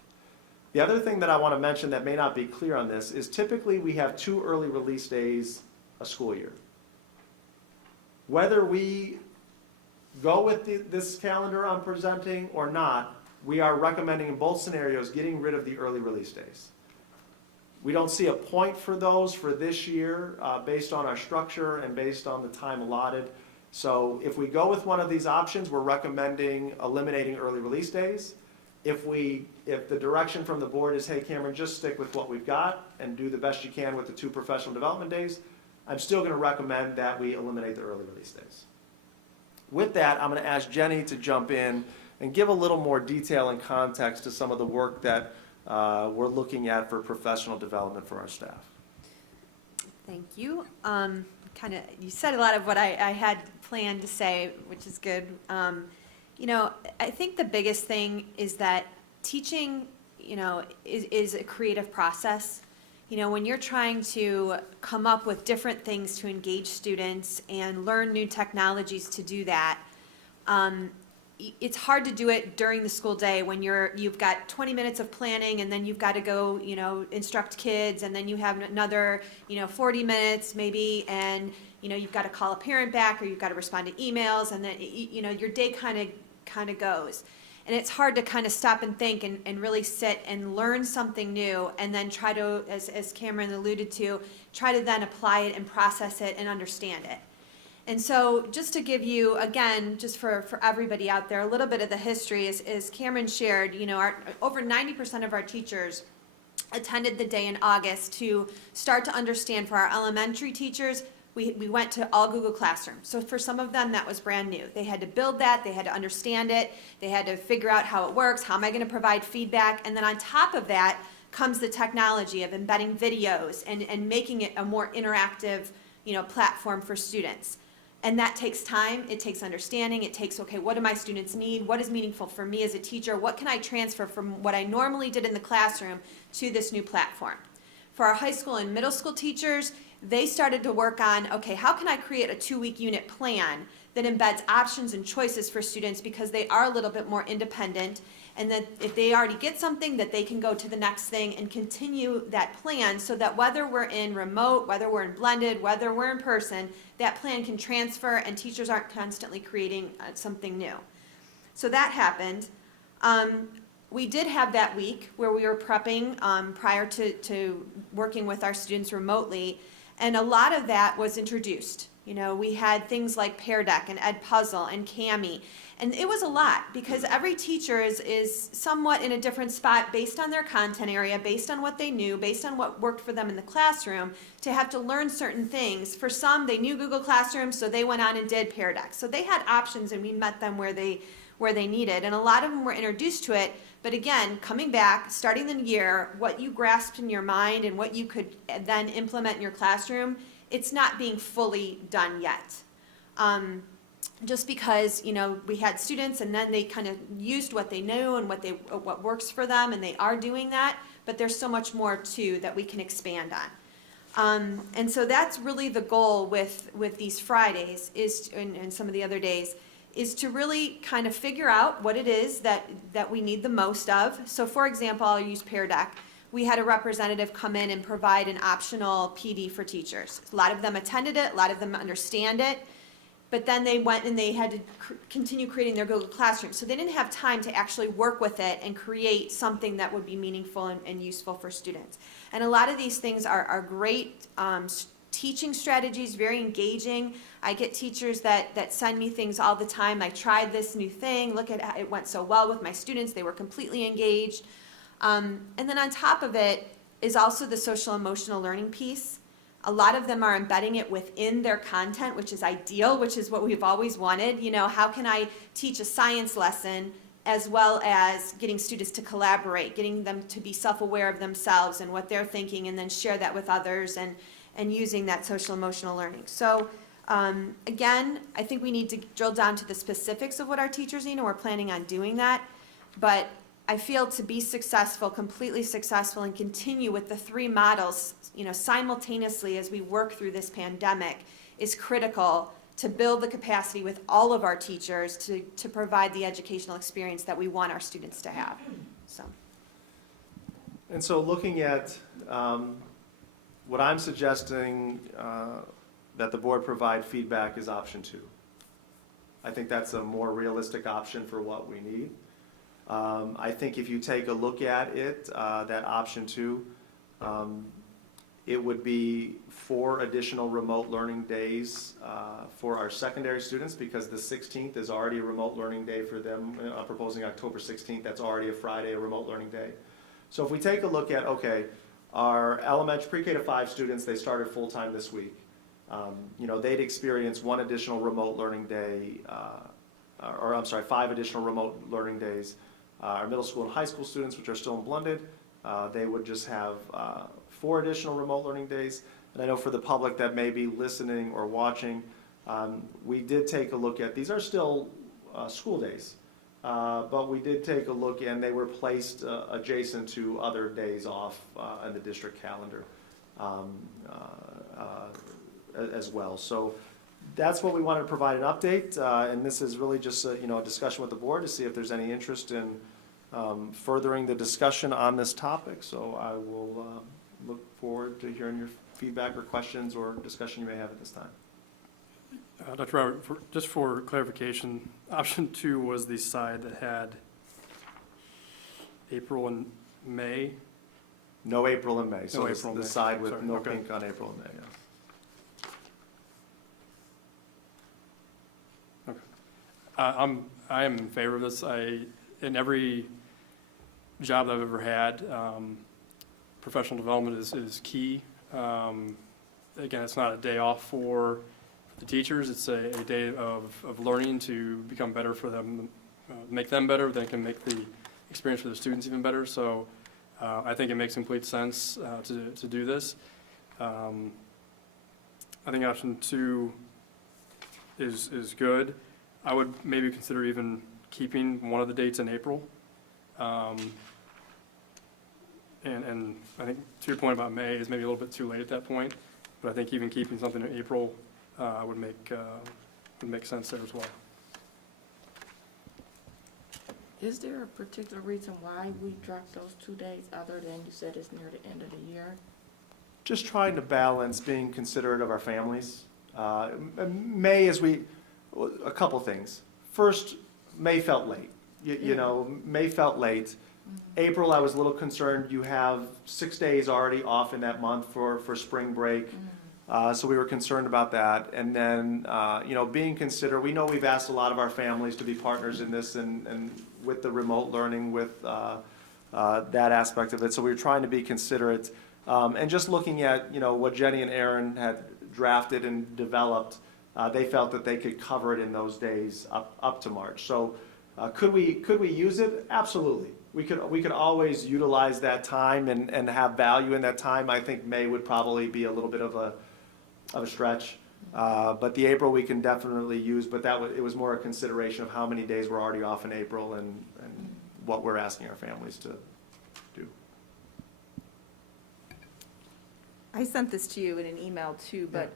The other thing that I want to mention that may not be clear on this is typically we have 2 early release days a school year. Whether we go with this calendar I'm presenting or not, we are recommending in both scenarios getting rid of the early release days. We don't see a point for those for this year based on our structure and based on the time allotted. So if we go with one of these options, we're recommending eliminating early release days. If the direction from the board is, hey Cameron, just stick with what we've got and do the best you can with the 2 professional development days, I'm still going to recommend that we eliminate the early release days. With that, I'm going to ask Jenny to jump in and give a little more detail and context to some of the work that we're looking at for professional development for our staff. Thank you. You said a lot of what I had planned to say, which is good. I think the biggest thing is that teaching, is a creative process. When you're trying to come up with different things to engage students and learn new technologies to do that, it's hard to do it during the school day when you've got 20 minutes of planning and then you've got to go, instruct kids, and then you have another, 40 minutes maybe, and, you've got to call a parent back or you've got to respond to emails, and then, your day kind of goes. And it's hard to kind of stop and think and really sit and learn something new, and then try to, as Cameron alluded to, try to then apply it and process it and understand it. And so just to give you, again, just for everybody out there, a little bit of the history, as Cameron shared, you know, over 90% of our teachers attended the day in August to start to understand. For our elementary teachers, we went to all Google Classroom. So for some of them, that was brand new. They had to build that, they had to understand it, they had to figure out how it works, how am I going to provide feedback, and then on top of that comes the technology of embedding videos and making it a more interactive, you know, platform for students. And that takes time, it takes understanding, it takes, okay, what do my students need? What is meaningful for me as a teacher? What can I transfer from what I normally did in the classroom to this new platform? For our high school and middle school teachers, they started to work on, okay, how can I create a 2-week unit plan that embeds options and choices for students because they are a little bit more independent, and that if they already get something, that they can go to the next thing and continue that plan, so that whether we're in remote, whether we're in blended, whether we're in person, that plan can transfer and teachers aren't constantly creating something new. So that happened. We did have that week where we were prepping prior to working with our students remotely, and a lot of that was introduced. You know, we had things like Pear Deck and Ed Puzzle and Cami, and it was a lot because every teacher is somewhat in a different spot based on their content area, based on what they knew, based on what worked for them in the classroom, to have to learn certain things. For some, they knew Google Classroom, so they went on and did Pear Deck. So they had options, and we met them where they needed, and a lot of them were introduced to it. But again, coming back, starting the year, what you grasped in your mind and what you could then implement in your classroom, it's not being fully done yet. Just because, you know, we had students and then they kind of used what they knew and what works for them, and they are doing that, but there's so much more too that we can expand on. And so that's really the goal with these Fridays and some of the other days, is to really kind of figure out what it is that we need the most of. So for example, I'll use Pear Deck. We had a representative come in and provide an optional PD for teachers. A lot of them attended it, a lot of them understand it, but then they went and they had to continue creating their Google Classroom. So they didn't have time to actually work with it and create something that would be meaningful and useful for students. And a lot of these things are great teaching strategies, very engaging. I get teachers that send me things all the time. I tried this new thing, look at how it went so well with my students, they were completely engaged. And then on top of it is also the social emotional learning piece. A lot of them are embedding it within their content, which is ideal, which is what we've always wanted. You know, how can I teach a science lesson as well as getting students to collaborate, getting them to be self-aware of themselves and what they're thinking, and then share that with others, and using that social emotional learning. So again, I think we need to drill down to the specifics of what our teachers need, and we're planning on doing that. But I feel to be successful, completely successful, and continue with the 3 models, you know, simultaneously as we work through this pandemic, is critical to build the capacity with all of our teachers to provide the educational experience that we want our students to have. So. And so looking at what I'm suggesting that the board provide feedback is option 2. I think that's a more realistic option for what we need. I think if you take a look at it, that option 2, it would be 4 additional remote learning days for our secondary students, because the 16th is already a remote learning day for them. I'm proposing October 16th, that's already a Friday, a remote learning day. So if we take a look at, okay, our elementary pre-K to 5 students, they started full-time this week. You know, they'd experience 1 additional remote learning day, 5 additional remote learning days. Our middle school and high school students, which are still in blended, they would just have 4 additional remote learning days. And I know for the public that may be listening or watching, we did take a look at, these are still school days, but we did take a look, and they were placed adjacent to other days off in the district calendar as well. So that's what we wanted to provide an update, and this is really just a discussion with the board to see if there's any interest in furthering the discussion on this topic. So I will look forward to hearing your feedback or questions or discussion you may have at this time. Dr. Robert, just for clarification, option 2 was the side that had April and May? No April and May. So No it's April and the May. side with Sorry, no okay. pink on April and May, yeah. I am in favor of this. In every job that I've ever had, professional development is key. Again, it's not a day off for the teachers. It's a day of learning to become better for them, make them better. They can make the experience for the students even better. So I think it makes complete sense to do this. I think option 2 is good. I would maybe consider even keeping one of the dates in April. And I think to your point about May is maybe a little bit too late at that point, but I think even keeping something in April would make sense there as well. Is there a particular reason why we dropped those 2 days, other than you said it's near the end of the year? Just trying to balance being considerate of our families. May, a couple things. First, May felt late. You know, May felt late. April, I was a little concerned. You have 6 days already off in that month for spring break. So we were concerned about that. And then, you know, being considerate, we know we've asked a lot of our families to be partners in this and with the remote learning, with that aspect of it. So we were trying to be considerate. And just looking at, you know, what Jenny and Aaron had drafted and developed, they felt that they could cover it in those days up to March. So could we use it? Absolutely. We could always utilize that time and have value in that time. I think May would probably be a little bit of a stretch. But the April we can definitely use, but it was more a consideration of how many days we're already off in April and what we're asking our families to do. I sent this to you in an email too, but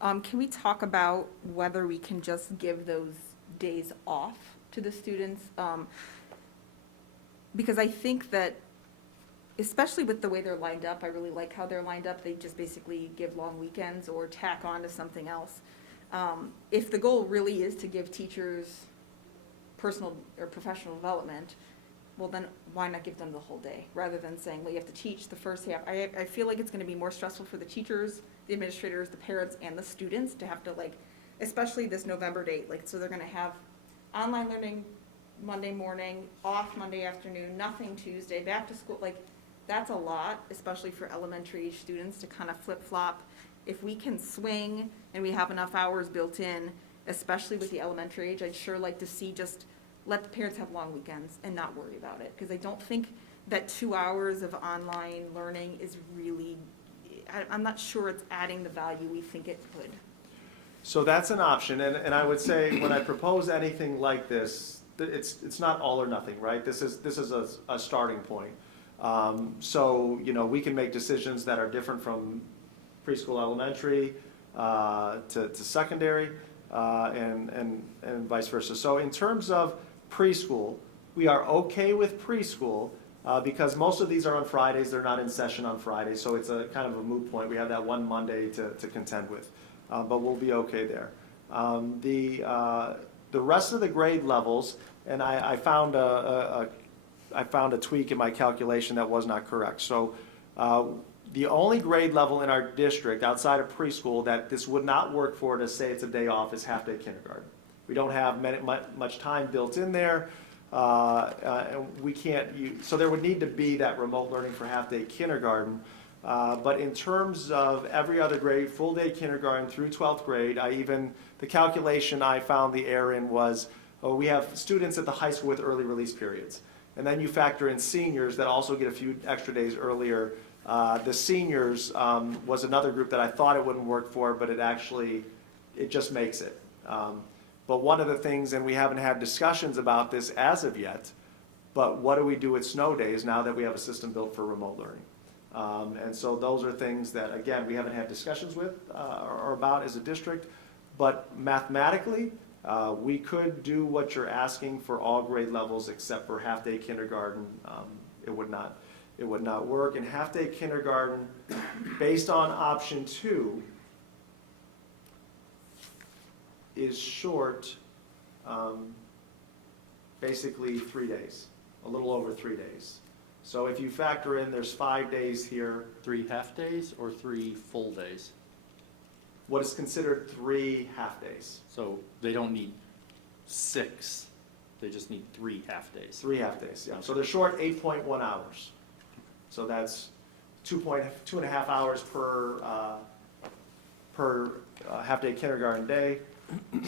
can we talk about whether we can just give those days off to the students? Because I think that, especially with the way they're lined up, I really like how they're lined up. They just basically give long weekends or tack on to something else. If the goal really is to give teachers personal or professional development, well then why not give them the whole day, rather than saying, well, you have to teach the first half. I feel like it's gonna be more stressful for the teachers, the administrators, the parents, and the students to have to, like, especially this November date, like, so they're gonna have online learning Monday morning, off Monday afternoon, nothing Tuesday, back to school, like, that's a lot, especially for elementary age students to kind of flip-flop. If we can swing and we have enough hours built in, especially with the elementary age, I'd sure like to see just let the parents have long weekends and not worry about it. Because I don't think that 2 hours of online learning is really, I'm not sure it's adding the value we think it could. So that's an option, and I would say when I propose anything like this, it's not all or nothing, right? This is a starting point. So, you know, we can make decisions that are different from preschool, elementary, to secondary, and vice versa. So in terms of preschool, we are okay with preschool, because most of these are on Fridays, they're not in session on Fridays, so it's a kind of a moot point. We have that one Monday to contend with, but we'll be okay there. The rest of the grade levels, and I found a tweak in my calculation that was not correct. So the only grade level in our district outside of preschool that this would not work for to say it's a day off is half-day kindergarten. We don't have much time built in there. And we can't so there would need to be that remote learning for half-day kindergarten. But in terms of every other grade, full-day kindergarten through 12th grade, the calculation I found the error in was, we have students at the high school with early release periods. And then you factor in seniors that also get a few extra days earlier. The seniors was another group that I thought it wouldn't work for, but it just makes it. But one of the things, and we haven't had discussions about this as of yet, but what do we do with snow days now that we have a system built for remote learning? And so those are things that, again, we haven't had discussions with or about as a district, but mathematically, we could do what you're asking for all grade levels except for half-day kindergarten. It would not work. And half-day kindergarten, based on option 2, is short, basically 3 days, a little over 3 days. So if you factor in, there's 5 days here. 3 half-days or 3 full days? What is considered 3 half-days. So they don't need 6, they just need 3 half-days. 3 half-days, yeah. So they're short 8.1 hours. So that's 2.5 hours per half-day kindergarten day.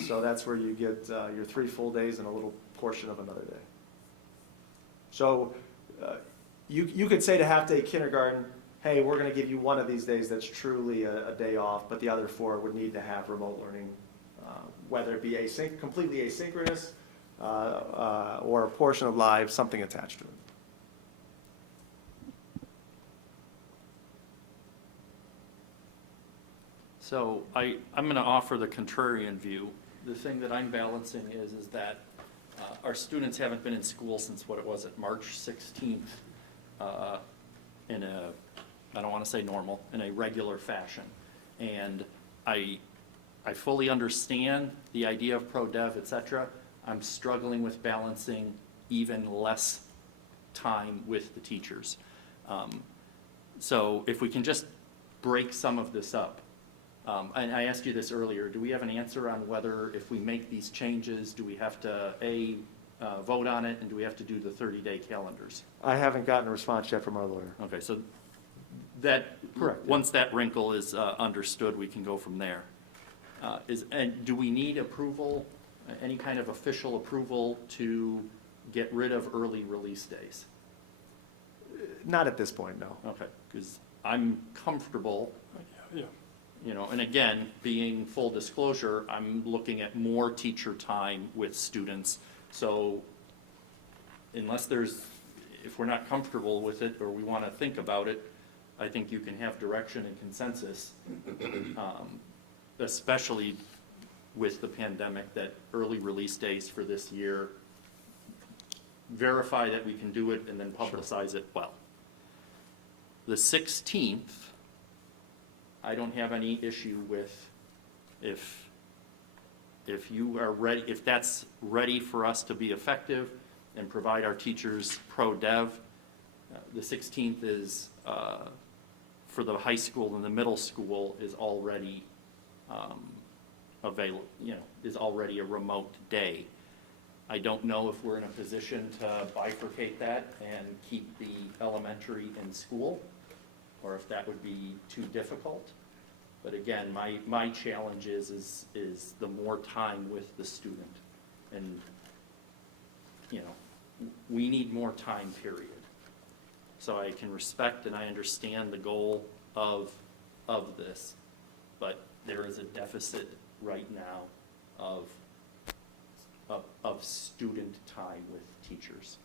So that's where you get your 3 full days and a little portion of another day. So you could say to half-day kindergarten, hey, we're going to give you one of these days that's truly a day off, but the other 4 would need to have remote learning, whether it be completely asynchronous or a portion of live, something attached to it. So I'm going to offer the contrarian view. The thing that I'm balancing is that our students haven't been in school since what it was at March 16th in a, I don't want to say normal, in a regular fashion. And I fully understand the idea of pro-dev, et cetera. I'm struggling with balancing even less time with the teachers. So if we can just break some of this up. And I asked you this earlier, do we have an answer on whether if we make these changes, do we have to, vote on it, and do we have to do the 30-day calendars? I haven't gotten a response yet from our lawyer. Okay, so that, Correct. once that wrinkle is understood, we can go from there. And do we need approval, any kind of official approval to get rid of early release days? Not at this point, no. Okay, because I'm comfortable, Yeah. you know, and again, being full disclosure, I'm looking at more teacher time with students. So unless if we're not comfortable with it or we want to think about it, I think you can have direction and consensus, especially with the pandemic, that early release days for this year, verify that we can do it and then publicize it well. The 16th, I don't have any issue with if you are ready, if that's ready for us to be effective and provide our teachers pro-dev. The 16th is, for the high school and the middle school, is already available, is already a remote day. I don't know if we're in a position to bifurcate that and keep the elementary in school, or if that would be too difficult. But again, my challenge is the more time with the student. And, we need more time, period. So I can respect and I understand the goal of this, but there is a deficit right now of student time with teachers.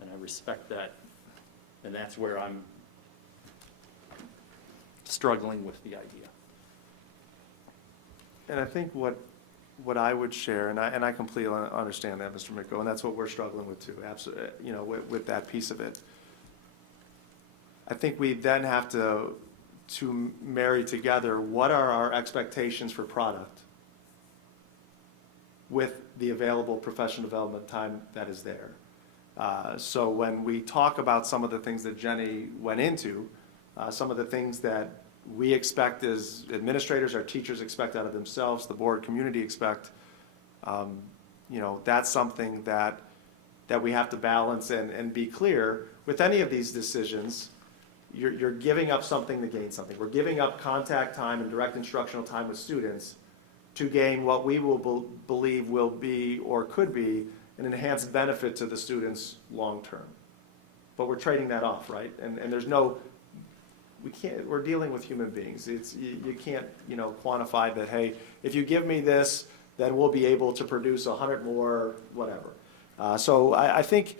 And I respect that, and that's where I'm struggling with the idea. And I think what I would share, and I completely understand that, Mr. Micko, and that's what we're struggling with too, absolutely, with that piece of it. I think we then have to marry together what are our expectations for product with the available professional development time that is there. So when we talk about some of the things that Jenny went into, some of the things that we expect as administrators, our teachers expect out of themselves, the board community expect, that's something that we have to balance and be clear. With any of these decisions, you're giving up something to gain something. We're giving up contact time and direct instructional time with students to gain what we will believe will be or could be an enhanced benefit to the students long term. But we're trading that off, right? And there's no, we're dealing with human beings. You can't, quantify that, hey, if you give me this, then we'll be able to produce 100 more, whatever. So I think,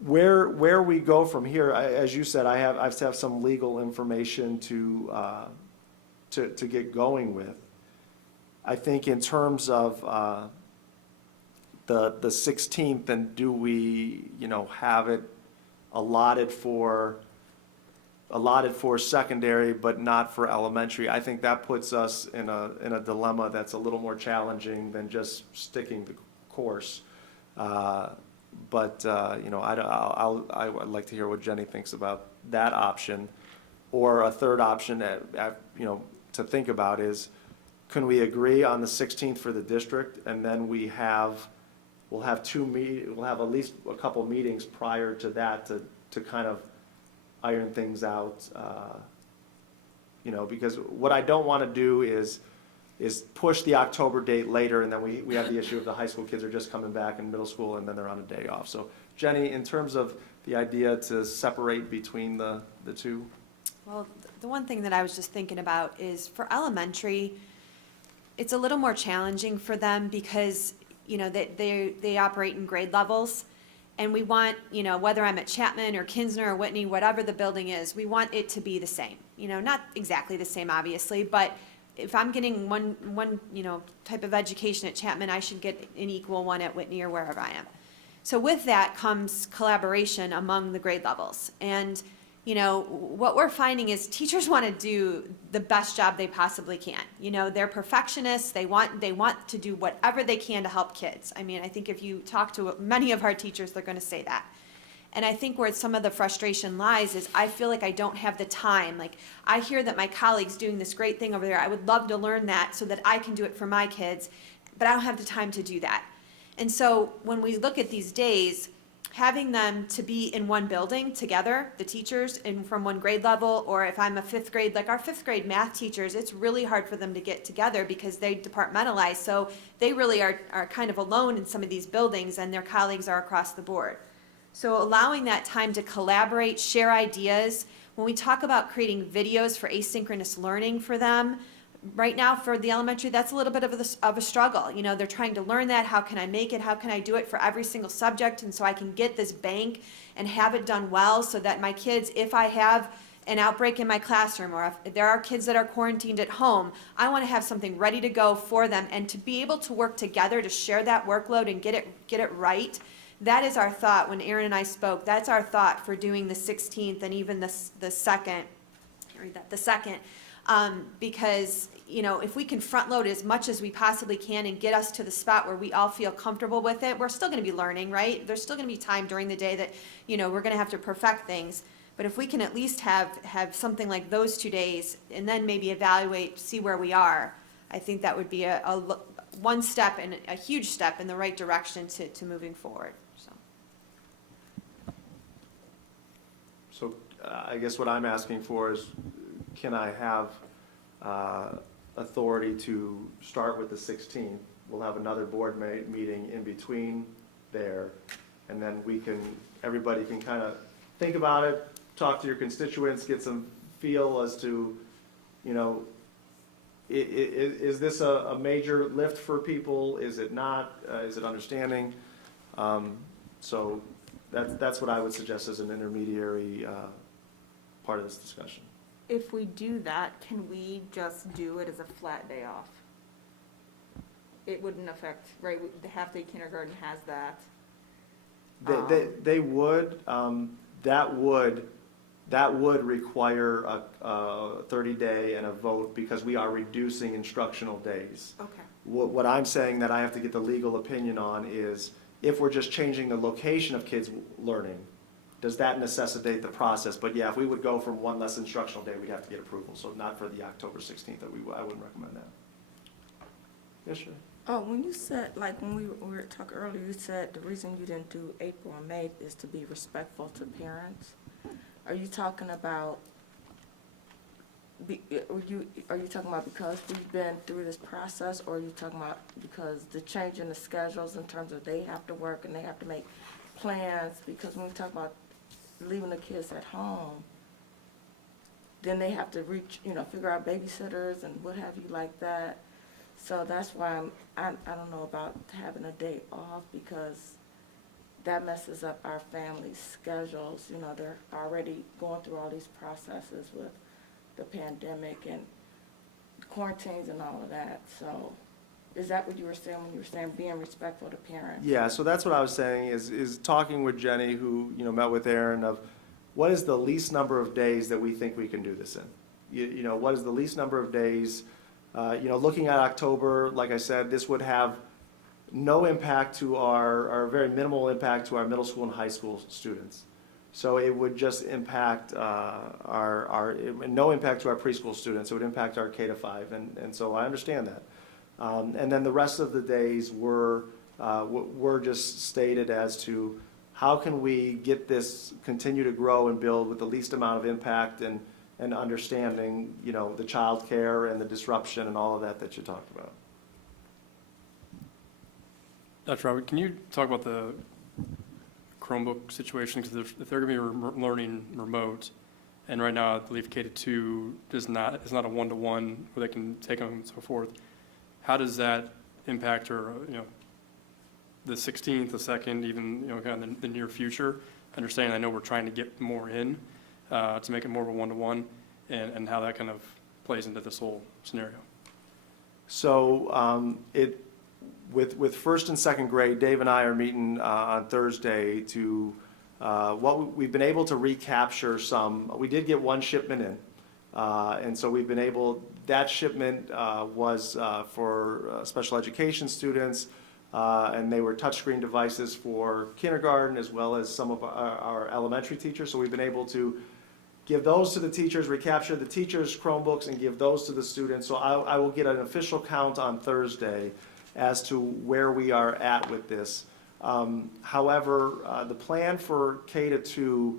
where we go from here, as you said, I have some legal information to get going with. I think in terms of the 16th, and do we, have it allotted for secondary but not for elementary? I think that puts us in a dilemma that's a little more challenging than just sticking the course. But I would like to hear what Jenny thinks about that option. Or a third option to think about is, can we agree on the 16th for the district, and then we'll have we'll have at least a couple meetings prior to that to kind of iron things out, you know, because what I don't want to do is push the October date later, and then we have the issue of the high school kids are just coming back in middle school, and then they're on a day off. So Jenny, in terms of the idea to separate between the two? Well, the one thing that I was just thinking about is for elementary, it's a little more challenging for them because, you know, they operate in grade levels. And we want, you know, whether I'm at Chapman or Kinsner or Whitney, whatever the building is, we want it to be the same. You know, not exactly the same, obviously, but if I'm getting one, you know, type of education at Chapman, I should get an equal one at Whitney or wherever I am. So with that comes collaboration among the grade levels. And, you know, what we're finding is teachers want to do the best job they possibly can. You know, they're perfectionists. They want to do whatever they can to help kids. I mean, I think if you talk to many of our teachers, they're going to say that. And I think where some of the frustration lies is I feel like I don't have the time. Like, I hear that my colleague's doing this great thing over there. I would love to learn that so that I can do it for my kids, but I don't have the time to do that. And so when we look at these days, having them to be in one building together, the teachers, and from one grade level, or if I'm a fifth grade, like our fifth grade math teachers, it's really hard for them to get together because they departmentalize. So they really are kind of alone in some of these buildings, and their colleagues are across the board. So allowing that time to collaborate, share ideas. When we talk about creating videos for asynchronous learning for them, right now for the elementary, that's a little bit of a struggle. You know, they're trying to learn that. How can I make it? How can I do it for every single subject? And so I can get this bank and have it done well so that my kids, if I have an outbreak in my classroom or if there are kids that are quarantined at home, I want to have something ready to go for them and to be able to work together to share that workload and get it right. That is our thought. When Aaron and I spoke, that's our thought for doing the 16th and even the second. The second. Because, you know, if we can front load as much as we possibly can and get us to the spot where we all feel comfortable with it, we're still going to be learning, right? There's still going to be time during the day that, you know, we're going to have to perfect things. But if we can at least have something like those 2 days and then maybe evaluate, see where we are, I think that would be one step and a huge step in the right direction to moving forward. So I guess what I'm asking for is, can I have authority to start with the 16th? We'll have another board meeting in between there, and then everybody can kind of think about it, talk to your constituents, get some feel as to, you know, is this a major lift for people? Is it not? Is it understanding? So that's what I would suggest as an intermediary part of this discussion. If we do that, can we just do it as a flat day off? It wouldn't affect, right, the half-day kindergarten has that. They would, that would require a 30-day and a vote because we are reducing instructional days. Okay. What I'm saying that I have to get the legal opinion on is if we're just changing the location of kids learning, does that necessitate the process? But yeah, if we would go from one less instructional day, we'd have to get approval. So not for the October 16th, I wouldn't recommend that. Yes, sure. Oh, when you said, like, when we were talking earlier, you said the reason you didn't do April and May is to be respectful to parents. Are you talking about, are you talking about because we've been through this process, or are you talking about because the change in the schedules in terms of they have to work and they have to make plans? Because when we talk about leaving the kids at home, then they have to figure out babysitters and what have you like that. So that's why I don't know about having a day off, because that messes up our family's schedules. You know, they're already going through all these processes with the pandemic and quarantines and all of that. So is that what you were saying when you were saying being respectful to parents? Yeah, so that's what I was saying is talking with Jenny, who, you know, met with Aaron, of what is the least number of days that we think we can do this in? You know, what is the least number of days? You know, looking at October, like I said, this would have no impact to our very minimal impact to our middle school and high school students. So it would just impact no impact to our preschool students. It would impact our K-5, and so I understand that. And then the rest of the days were just stated as to how can we get this, continue to grow and build with the least amount of impact and understanding, you know, the child care and the disruption and all of that you talked about. Dr. Robert, can you talk about the Chromebook situation? Because if they're going to be learning remote, and right now I believe K-2 is not a one-to-one where they can take them and so forth, how does that impact or, you know, the 16th, the 2nd, even, you know, kind of the near future? Understanding, I know we're trying to get more in to make it more of a one-to-one, and how that kind of plays into this whole scenario. So with first and second grade, Dave and I are meeting on Thursday to we've been able to recapture some. We did get one shipment in, and so we've been able. That shipment was for special education students, and they were touchscreen devices for kindergarten as well as some of our elementary teachers. So we've been able to give those to the teachers, recapture the teachers' Chromebooks, and give those to the students. So I will get an official count on Thursday as to where we are at with this. However, the plan for K-2,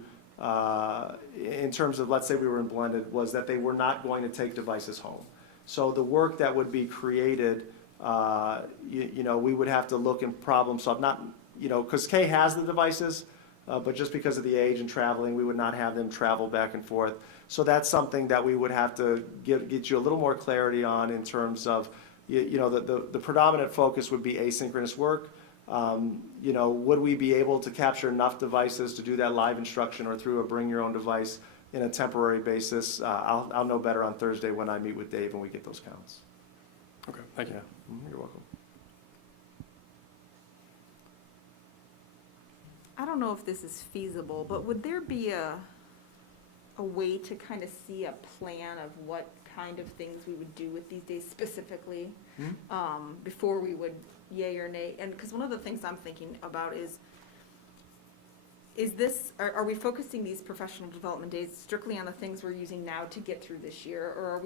in terms of, let's say we were in blended, was that they were not going to take devices home. So the work that would be created, you know, we would have to look and problem solve. Not, you know, because K has the devices, but just because of the age and traveling, we would not have them travel back and forth. So that's something that we would have to get you a little more clarity on in terms of, you know, the predominant focus would be asynchronous work. You know, would we be able to capture enough devices to do that live instruction or through a bring your own device in a temporary basis? I'll know better on Thursday when I meet with Dave and we get those counts. Okay, thank you. Yeah, you're welcome. I don't know if this is feasible, but would there be a way to kind of see a plan of what kind of things we would do with these days specifically, before we would yay or nay? And because one of the things I'm thinking about is this, are we focusing these professional development days strictly on the things we're using now to get through this year, or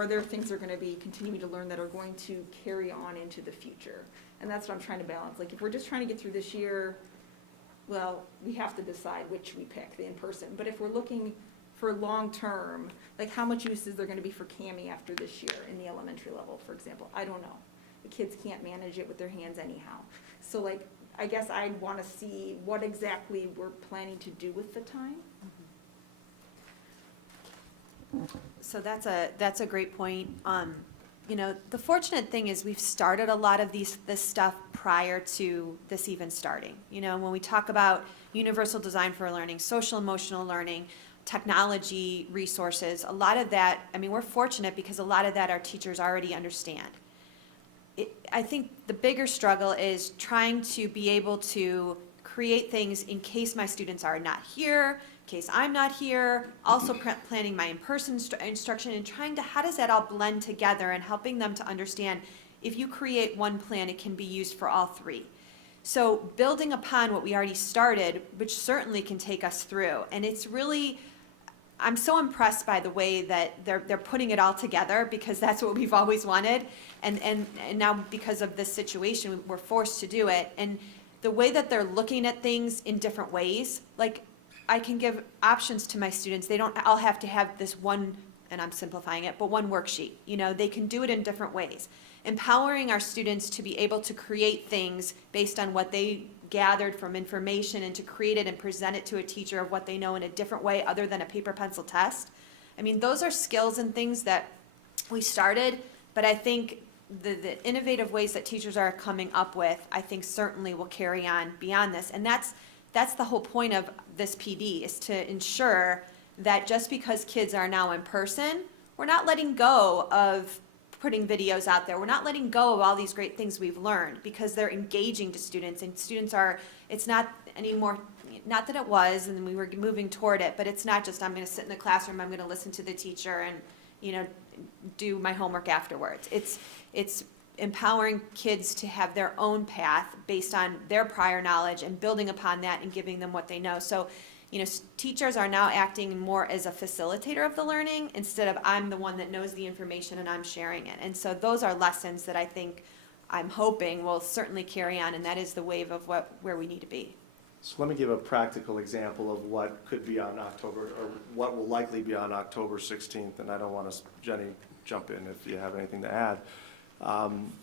are there things that are going to be continuing to learn that are going to carry on into the future? And that's what I'm trying to balance. Like, if we're just trying to get through this year, well, we have to decide which we pick, the in-person. But if we're looking for long-term, like, how much use is there going to be for CAMI after this year in the elementary level, for example? I don't know. The kids can't manage it with their hands anyhow. So, like, I guess I'd want to see what exactly we're planning to do with the time. So that's a great point. You know, the fortunate thing is we've started a lot of this stuff prior to this even starting. You know, when we talk about universal design for learning, social emotional learning, technology resources, a lot of that, I mean, we're fortunate because a lot of that our teachers already understand. I think the bigger struggle is trying to be able to create things in case my students are not here, in case I'm not here, also planning my in-person instruction and trying to, how does that all blend together and helping them to understand if you create one plan, it can be used for all three. So building upon what we already started, which certainly can take us through, and it's really, I'm so impressed by the way that they're putting it all together because that's what we've always wanted, and now because of this situation, we're forced to do it, and the way that they're looking at things in different ways, like I can give options to my students. They don't all have to have this one, and I'm simplifying it, but one worksheet. You know, they can do it in different ways. Empowering our students to be able to create things based on what they gathered from information and to create it and present it to a teacher of what they know in a different way other than a paper pencil test. I mean, those are skills and things that we started, but I think the innovative ways that teachers are coming up with, I think certainly will carry on beyond this. And that's the whole point of this PD, is to ensure that just because kids are now in person, we're not letting go of putting videos out there. We're not letting go of all these great things we've learned because they're engaging to students, and students are, it's not anymore, not that it was and we were moving toward it, but it's not just I'm going to sit in the classroom, I'm going to listen to the teacher and, you know, do my homework afterwards. It's empowering kids to have their own path based on their prior knowledge and building upon that and giving them what they know. So teachers are now acting more as a facilitator of the learning instead of I'm the one that knows the information and I'm sharing it. And so those are lessons that I think I'm hoping will certainly carry on, and that is the wave of where we need to be. So let me give a practical example of what could be on October, or what will likely be on October 16th, and I don't want to, Jenny, jump in if you have anything to add.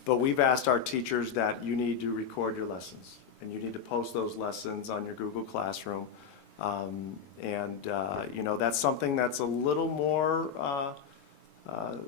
But we've asked our teachers that you need to record your lessons, and you need to post those lessons on your Google Classroom. That's something that's a little more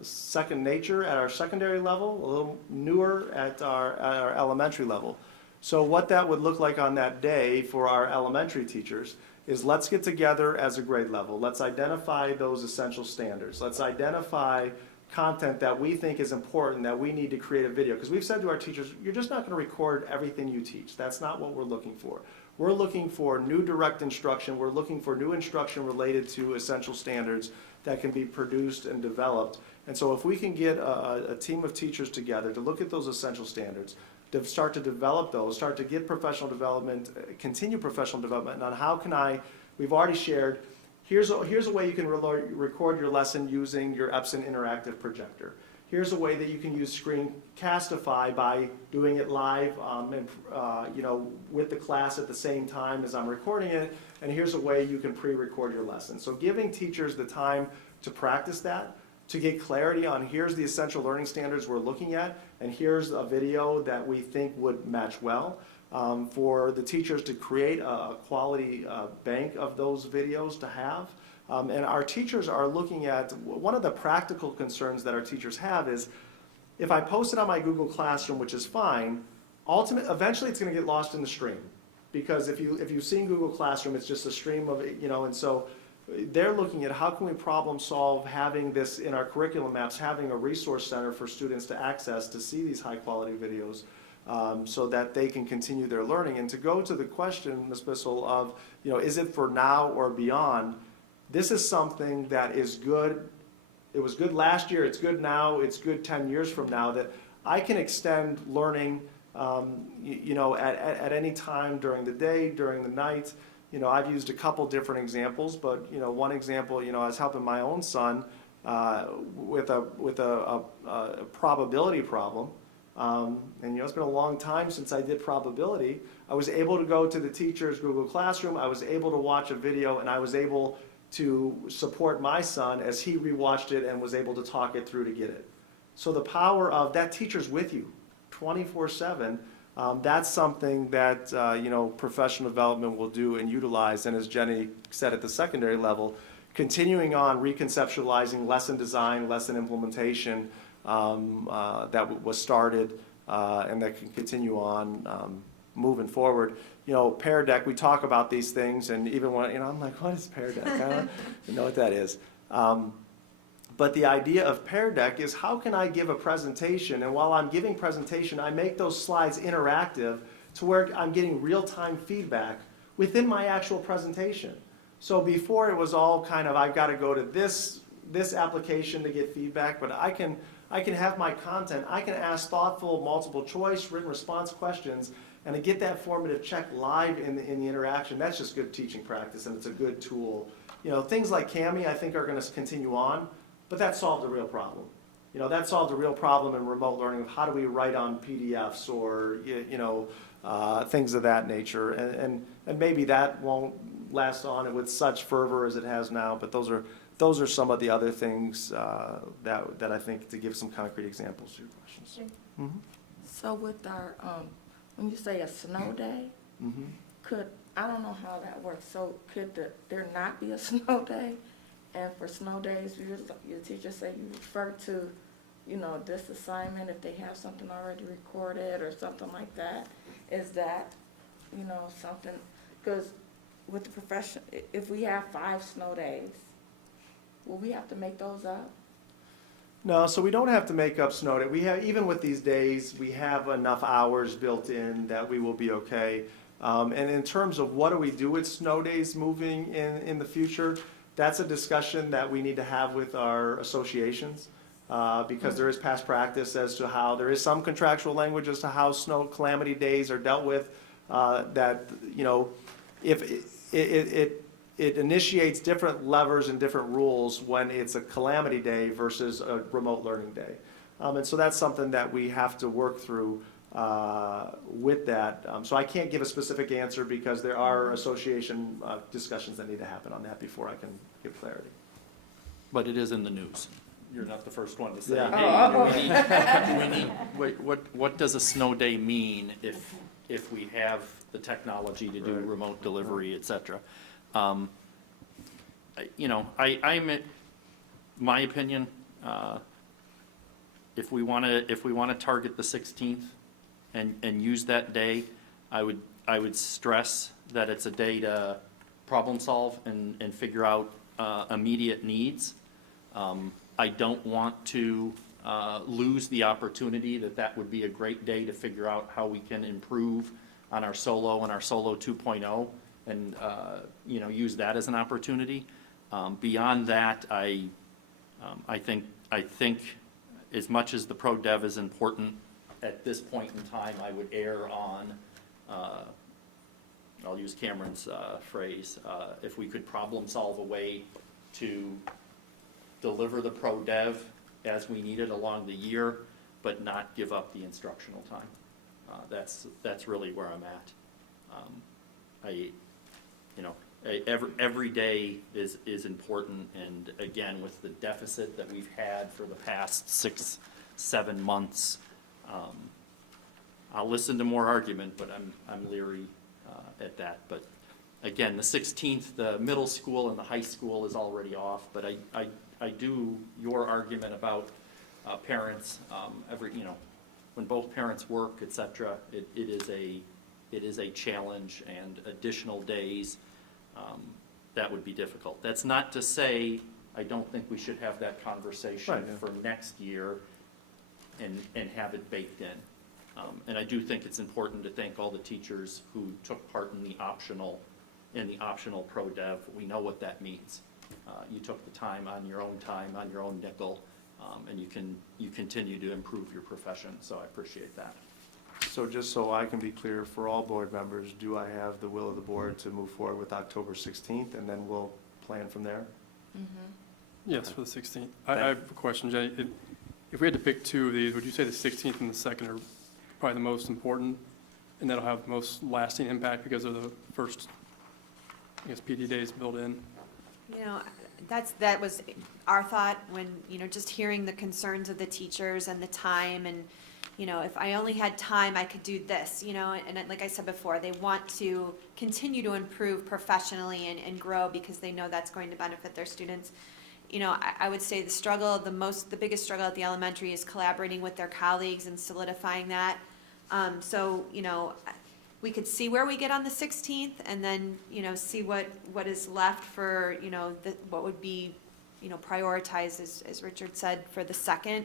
second nature at our secondary level, a little newer at our elementary level. So what that would look like on that day for our elementary teachers is let's get together as a grade level. Let's identify those essential standards. Let's identify content that we think is important, that we need to create a video. Because we've said to our teachers, you're just not going to record everything you teach. That's not what we're looking for. We're looking for new direct instruction. We're looking for new instruction related to essential standards that can be produced and developed. And so if we can get a team of teachers together to look at those essential standards, to start to develop those, start to get professional development, continue professional development on how can we've already shared, here's a way you can record your lesson using your Epson interactive projector. Here's a way that you can use Screencastify by doing it live with the class at the same time as I'm recording it, and here's a way you can pre-record your lesson. So giving teachers the time to practice that, to get clarity on here's the essential learning standards we're looking at, and here's a video that we think would match well. For the teachers to create a quality bank of those videos to have. And our teachers are looking at, one of the practical concerns that our teachers have is, if I post it on my Google Classroom, which is fine, eventually it's going to get lost in the stream. Because if you've seen Google Classroom, it's just a stream of it, and so they're looking at how can we problem solve having this in our curriculum maps, having a resource center for students to access to see these high quality videos so that they can continue their learning. And to go to the question, Ms. Bissell, of is it for now or beyond, this is something that is good. It was good last year, it's good now, it's good 10 years from now, that I can extend learning at any time during the day, during the night. I've used a couple different examples, but one example, I was helping my own son with a probability problem, and it's been a long time since I did probability. I was able to go to the teacher's Google Classroom. I was able to watch a video, and I was able to support my son as he rewatched it and was able to talk it through to get it. So the power of that teacher's with you 24/7. That's something that professional development will do and utilize, and as Jenny said at the secondary level, continuing on reconceptualizing lesson design, lesson implementation that was started and that can continue on moving forward. Pear Deck, we talk about these things, and even when I'm like, what is Pear Deck? I don't know what that is. But the idea of Pear Deck is how can I give a presentation, and while I'm giving presentation, I make those slides interactive to where I'm getting real-time feedback within my actual presentation. So before it was all kind of, I've got to go to this application to get feedback, but I can have my content, I can ask thoughtful, multiple choice, written response questions, and to get that formative check live in the interaction. That's just good teaching practice, and it's a good tool. Things like Kami I think are going to continue on. But that solved a real problem. That solved a real problem in remote learning of how do we write on PDFs or, things of that nature. And maybe that won't last on with such fervor as it has now, but those are some of the other things that I think, to give some concrete examples to your questions. Mm-hmm. So with our, when you say a snow day, Mm-hmm. I don't know how that works, so could there not be a snow day? And for snow days, your teacher say you refer to, this assignment if they have something already recorded or something like that. Is that, something, because with the profession, if we have 5 snow days, will we have to make those up? No, so we don't have to make up snow day. We have, even with these days, we have enough hours built in that we will be okay. And in terms of what do we do with snow days moving in the future, that's a discussion that we need to have with our associations because there is past practice as to how there is some contractual language as to how snow calamity days are dealt with. If it initiates different levers and different rules when it's a calamity day versus a remote learning day. And so that's something that we have to work through with that. So I can't give a specific answer because there are association discussions that need to happen on that before I can give clarity. But it is in the news. You're not the first one to say, Yeah. hey, we need, wait, what does a snow day mean if we have the technology to do Right. remote delivery, et cetera? You know, my opinion, if we wanna target the 16th and use that day, I would stress that it's a day to problem solve and figure out immediate needs. I don't want to lose the opportunity that would be a great day to figure out how we can improve on our solo and our solo 2.0 and, you know, use that as an opportunity. Beyond that, I think as much as the pro dev is important at this point in time, I would err on, I'll use Cameron's phrase, if we could problem solve a way to deliver the pro dev as we need it along the year, but not give up the instructional time. That's really where I'm at. Every day is important, and again, with the deficit that we've had for the past 6-7 months, I'll listen to more argument, but I'm leery at that. But again, the 16th, the middle school and the high school is already off, but I do your argument about parents, when both parents work, et cetera, it is a challenge, and additional days, that would be difficult. That's not to say I don't think we should have that conversation Right, yeah. for next year and have it baked in. And I do think it's important to thank all the teachers who took part in the optional pro dev. We know what that means. You took the time, on your own nickel, and you continue to improve your profession, so I appreciate that. So just so I can be clear, for all board members, do I have the will of the board to move forward with October 16th, and then we'll plan from there? Yes, for the 16th. I have a question, Jenny. If we had to pick two of these, would you say the 16th and the 2nd are probably the most important, and that'll have the most lasting impact because of the first, I guess, PD days built in? You know, that was our thought when, just hearing the concerns of the teachers and the time and, if I only had time, I could do this, and like I said before, they want to continue to improve professionally and grow because they know that's going to benefit their students. I would say the biggest struggle at the elementary is collaborating with their colleagues and solidifying that. We could see where we get on the 16th and then, see what is left for, what would be, prioritized, as Richard said, for the 2nd.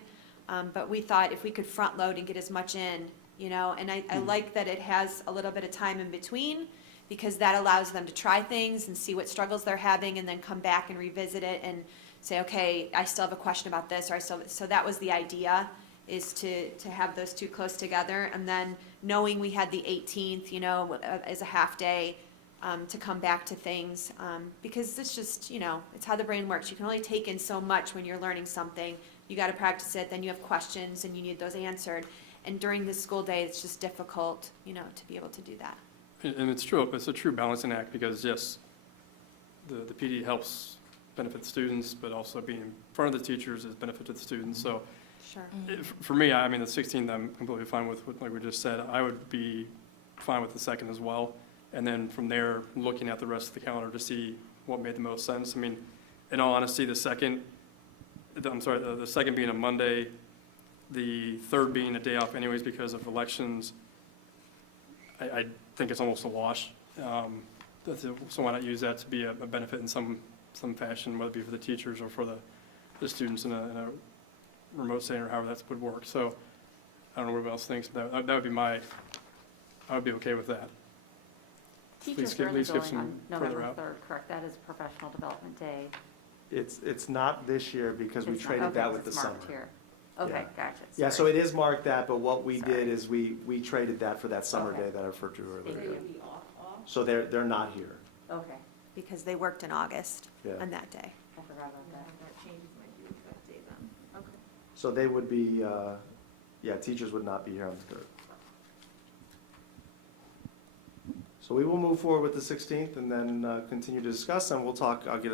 But we thought if we could front load and get as much in, and I like that it has a little bit of time in between because that allows them to try things and see what struggles they're having and then come back and revisit it and say, okay, I still have a question about this, so that was the idea, is to have those two close together, and then knowing we had the 18th, as a half day, to come back to things, because it's just, it's how the brain works. You can only take in so much when you're learning something. You got to practice it, then you have questions, and you need those answered. And during the school day, it's just difficult, to be able to do that. And it's true, it's a true balancing act because, yes, the PD helps benefit students, but also being in front of the teachers is benefit to the students. So Sure. for me, I mean, the 16th, I'm completely fine with, like we just said. I would be fine with the 2nd as well. And then from there, looking at the rest of the calendar to see what made the most sense. I mean, in all honesty, the 2nd being a Monday, the 3rd being a day off anyways because of elections, I think it's almost a wash. So why not use that to be a benefit in some fashion, whether it be for the teachers or for the students in a remote setting or however that would work. So I don't know what everybody else thinks, but that would be I would be okay with that. Teachers skip- are please skip going some on further November out. 3rd, correct? That is Professional Development Day. It's not this year because we It's not- traded okay, that with the it's summer. marked here. Okay, Yeah. gotcha. Yeah, so Sorry. it is marked that, but what we Sorry. did is we traded that for that summer Okay. day that I referred to Thank earlier. you. So they're not here. Okay, because they worked in August Yeah. on that day. I forgot about that. That changes my due effect date then. Okay. So they would be, yeah, teachers would not be here on the 3rd. So we will move forward with the 16th and then continue to discuss, and we'll talk, I'll get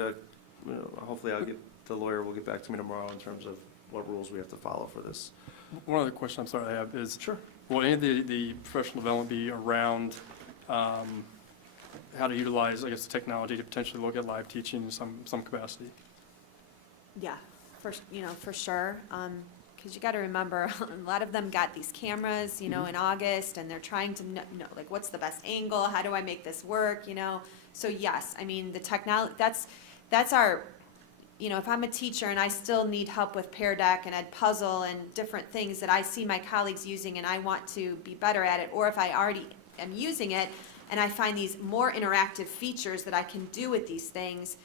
hopefully I'll get, the lawyer will get back to me tomorrow in terms of what rules we have to follow for this. One other question I'm sorry I have is, Sure. will any of the professional development be around how to utilize, I guess, the technology to potentially look at live teaching in some capacity? Yeah, for sure. Because you got to remember, a lot of them got these cameras, in August, and they're trying to know, like, what's the best angle? How do I make this work? So yes, I mean, the technology, that's our, if I'm a teacher and I still need help with Pear Deck and Edpuzzle and different things that I see my colleagues using and I want to be better at it, or if I already am using it and I find these more interactive features that I can do with these things,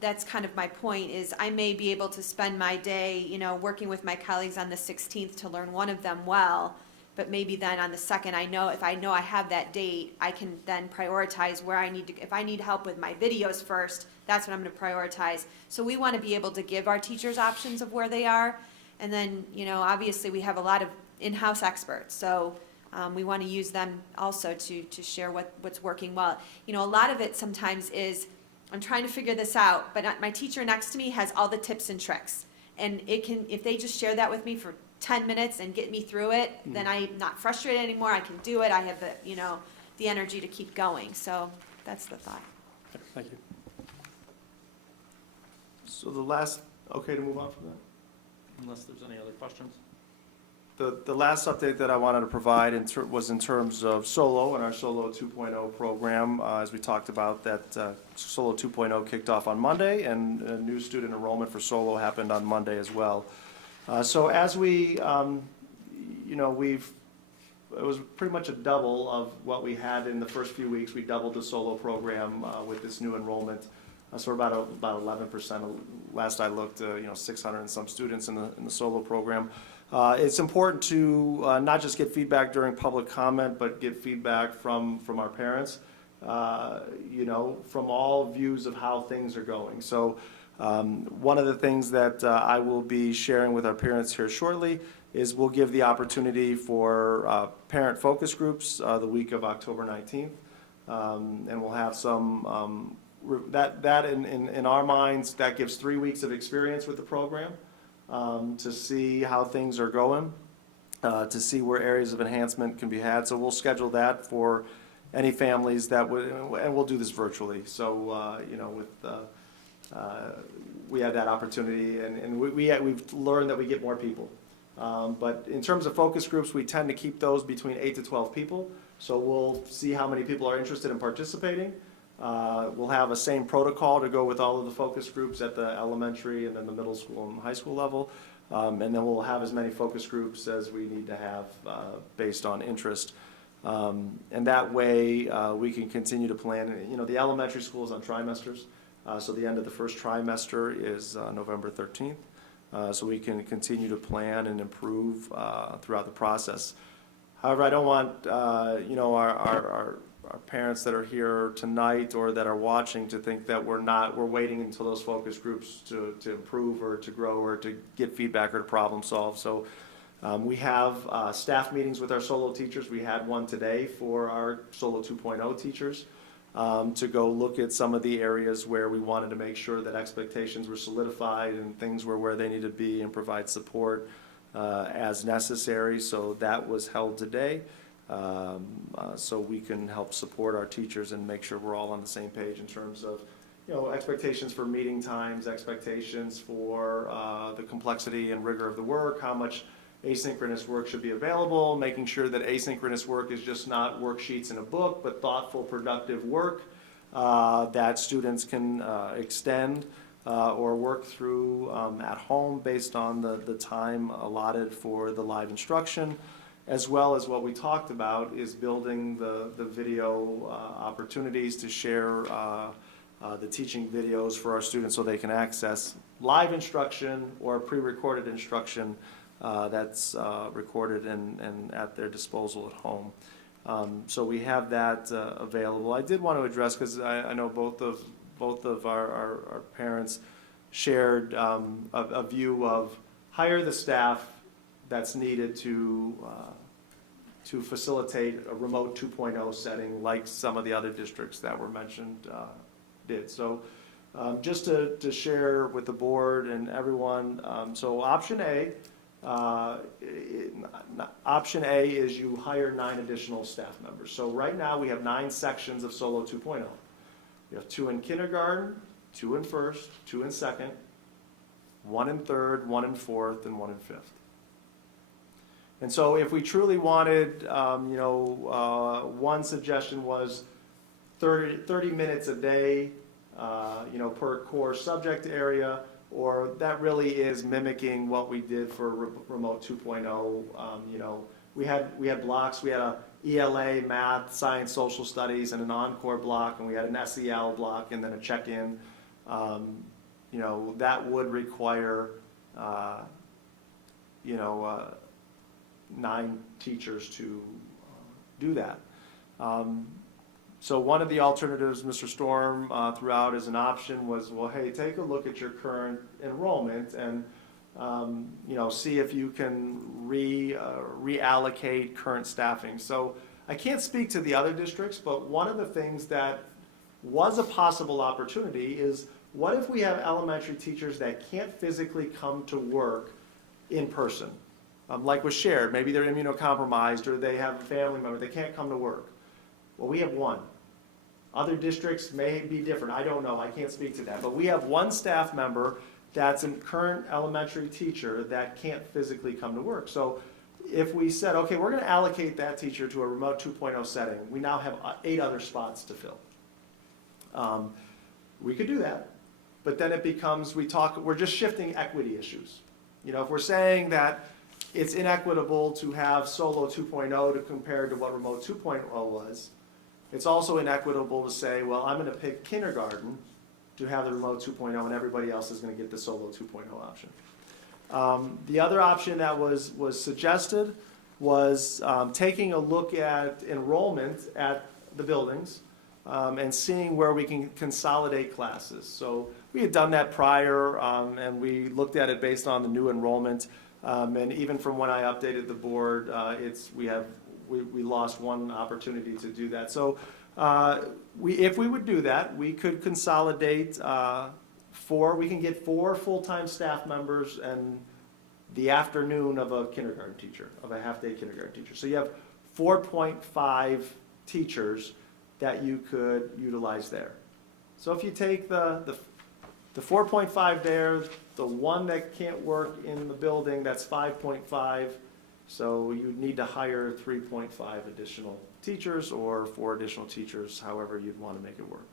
that's kind of my point, is I may be able to spend my day, working with my colleagues on the 16th to learn one of them well, but maybe then on the 2nd, if I know I have that date, I can then prioritize where I need to, if I need help with my videos first, that's what I'm going to prioritize. So we want to be able to give our teachers options of where they are, and then, obviously we have a lot of in-house experts, so we want to use them also to share what's working well. A lot of it sometimes is, I'm trying to figure this out, but my teacher next to me has all the tips and tricks. And if they just share that with me for 10 minutes and get me through it, then I'm not frustrated anymore. I can do it. I have the energy to keep going. So that's the thought. Okay, thank you. So okay to move on from that? Unless there's any other questions? The last update that I wanted to provide was in terms of Solo and our Solo 2.0 program. As we talked about, that Solo 2.0 kicked off on Monday, and new student enrollment for Solo happened on Monday as well. So as it was pretty much a double of what we had in the first few weeks. We doubled the Solo program with this new enrollment. So we're about 11%. Last I looked, 600 and some students in the Solo program. It's important to not just get feedback during public comment, but get feedback from our parents, from all views of how things are going. So one of the things that I will be sharing with our parents here shortly is we'll give the opportunity for parent focus groups the week of October 19th. And we'll have some, that in our minds, that gives 3 weeks of experience with the program. To see how things are going, to see where areas of enhancement can be had. So we'll schedule that for any families that would, and we'll do this virtually. So, we have that opportunity, and we've learned that we get more people. But in terms of focus groups, we tend to keep those between 8 to 12 people. So we'll see how many people are interested in participating. We'll have a same protocol to go with all of the focus groups at the elementary and then the middle school and high school level. And then we'll have as many focus groups as we need to have based on interest. And that way we can continue to plan. The elementary school is on trimesters. So the end of the first trimester is November 13th. So we can continue to plan and improve throughout the process. However, I don't want, our parents that are here tonight or that are watching to think that we're waiting until those focus groups to improve or to grow or to get feedback or to problem solve. So we have staff meetings with our Solo teachers. We had one today for our Solo 2.0 teachers to go look at some of the areas where we wanted to make sure that expectations were solidified and things were where they needed to be and provide support as necessary. So that was held today. So we can help support our teachers and make sure we're all on the same page in terms of, expectations for meeting times, expectations for the complexity and rigor of the work, how much asynchronous work should be available, making sure that asynchronous work is just not worksheets in a book, but thoughtful, productive work that students can extend or work through at home based on the time allotted for the live instruction. As well as what we talked about is building the video opportunities to share the teaching videos for our students so they can access live instruction or pre-recorded instruction that's recorded and at their disposal at home. So we have that available. I did want to address, because I know both of our parents shared a view of hire the staff that's needed to facilitate a remote 2.0 setting like some of the other districts that were mentioned did. So just to share with the board and everyone, so option A is you hire 9 additional staff members. So right now we have 9 sections of Solo 2.0. We have 2 in kindergarten, 2 in first, 2 in second, 1 in third, 1 in fourth, and 1 in fifth. And so if we truly wanted, one suggestion was 30 minutes a day, per core subject area, or that really is mimicking what we did for Remote 2.0. We had blocks. We had a ELA, math, science, social studies, and an encore block, and we had an SEL block, and then a check-in. That would require, 9 teachers to do that. So one of the alternatives Mr. Storm threw out as an option was, well, hey, take a look at your current enrollment and see if you can reallocate current staffing. So I can't speak to the other districts, but one of the things that was a possible opportunity is, what if we have elementary teachers that can't physically come to work in person? Like was shared, maybe they're immunocompromised or they have a family member, they can't come to work. Well, we have 1. Other districts may be different, I don't know, I can't speak to that. But we have 1 staff member that's a current elementary teacher that can't physically come to work. So if we said, okay, we're gonna allocate that teacher to a remote 2.0 setting, we now have 8 other spots to fill. We could do that, but then it becomes, we're just shifting equity issues. If we're saying that it's inequitable to have Solo 2.0 to compare to what Remote 2.0 was, it's also inequitable to say, well, I'm going to pick kindergarten to have the Remote 2.0 and everybody else is going to get the Solo 2.0 option. The other option that was suggested was taking a look at enrollment at the buildings and seeing where we can consolidate classes. So we had done that prior, and we looked at it based on the new enrollment. And even from when I updated the board, we lost one opportunity to do that. So if we would do that, we could consolidate 4. We can get 4 full-time staff members and the afternoon of a kindergarten teacher, of a half-day kindergarten teacher. So you have 4.5 teachers that you could utilize there. So if you take the 4.5 there, the 1 that can't work in the building, that's 5.5. So you'd need to hire 3.5 additional teachers or 4 additional teachers, however you'd want to make it work.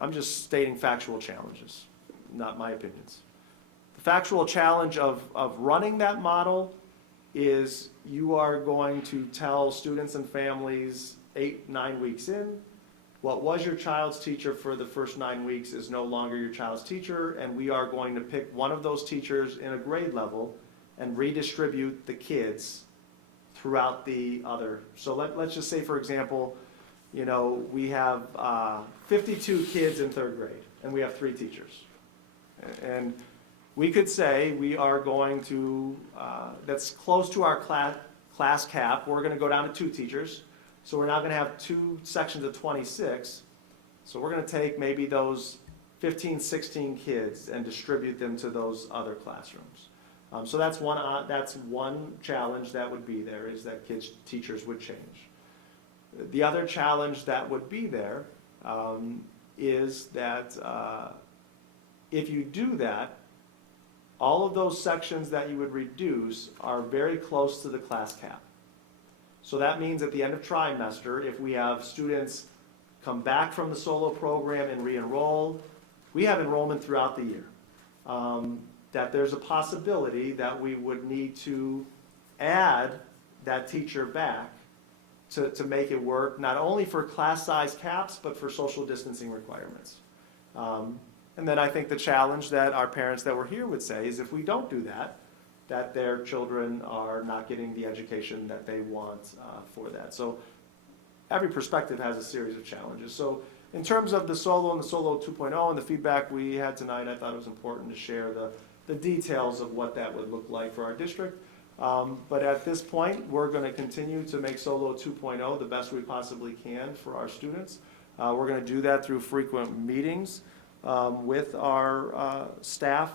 I'm just stating factual challenges, not my opinions. The factual challenge of running that model is you are going to tell students and families 8-9 weeks in, what was your child's teacher for the first 9 weeks is no longer your child's teacher, and we are going to pick one of those teachers in a grade level and redistribute the kids throughout the other. So let's just say, for example, we have 52 kids in 3rd grade, and we have 3 teachers. And we could say we are going to, that's close to our class cap, we're going to go down to 2 teachers. So we're now going to have 2 sections of 26. So we're going to take maybe those 15, 16 kids and distribute them to those other classrooms. So that's one challenge that would be there, is that teachers would change. The other challenge that would be there is that if you do that, all of those sections that you would reduce are very close to the class cap. So that means at the end of trimester, if we have students come back from the solo program and re-enroll, we have enrollment throughout the year. That there's a possibility that we would need to add that teacher back to make it work, not only for class size caps, but for social distancing requirements. And then I think the challenge that our parents that were here would say is, if we don't do that, that their children are not getting the education that they want for that. So every perspective has a series of challenges. So in terms of the Solo and the Solo 2.0 and the feedback we had tonight, I thought it was important to share the details of what that would look like for our district. But at this point, we're going to continue to make Solo 2.0 the best we possibly can for our students. We're going to do that through frequent meetings with our staff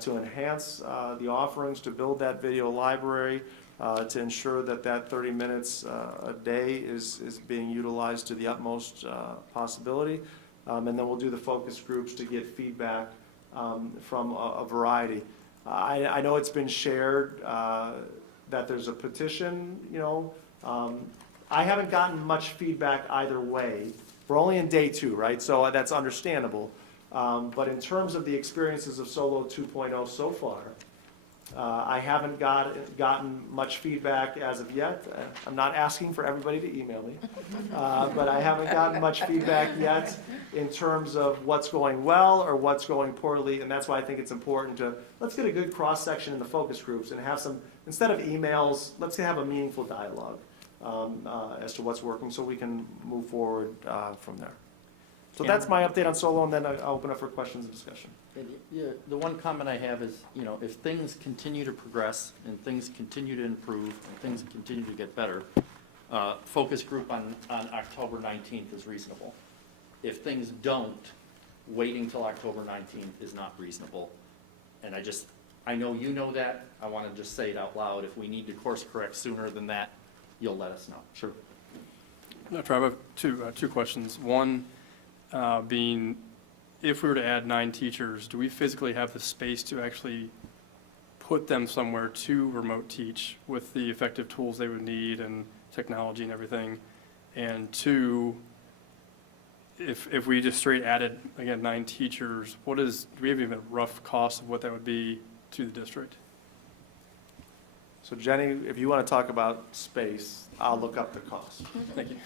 to enhance the offerings, to build that video library, to ensure that that 30 minutes a day is being utilized to the utmost possibility. And then we'll do the focus groups to get feedback from a variety. I know it's been shared that there's a petition, you know. I haven't gotten much feedback either way. We're only in day 2, right? So that's understandable. But in terms of the experiences of Solo 2.0 so far, I haven't gotten much feedback as of yet. I'm not asking for everybody to email me, but I haven't gotten much feedback yet in terms of what's going well or what's going poorly, and that's why I think it's important to, let's get a good cross-section in the focus groups and have some, instead of emails, let's have a meaningful dialogue as to what's working so we can move forward from there. So that's my update on Solo, and then I'll open up for questions and discussion. And, yeah, the one comment I have is, you know, if things continue to progress and things continue to improve and things continue to get better, focus group on October 19th is reasonable. If things don't, waiting till October 19th is not reasonable. And I know you know that. I want to just say it out loud. If we need to course correct sooner than that, you'll let us know. Sure. I have two questions. One being, if we were to add 9 teachers, do we physically have the space to actually put them somewhere to remote teach with the effective tools they would need and technology and everything? And 2, if we just straight added, again, 9 teachers, do we have even a rough cost of what that would be to the district? So Jenny, if you want to talk about space, I'll look up the cost. Thank you.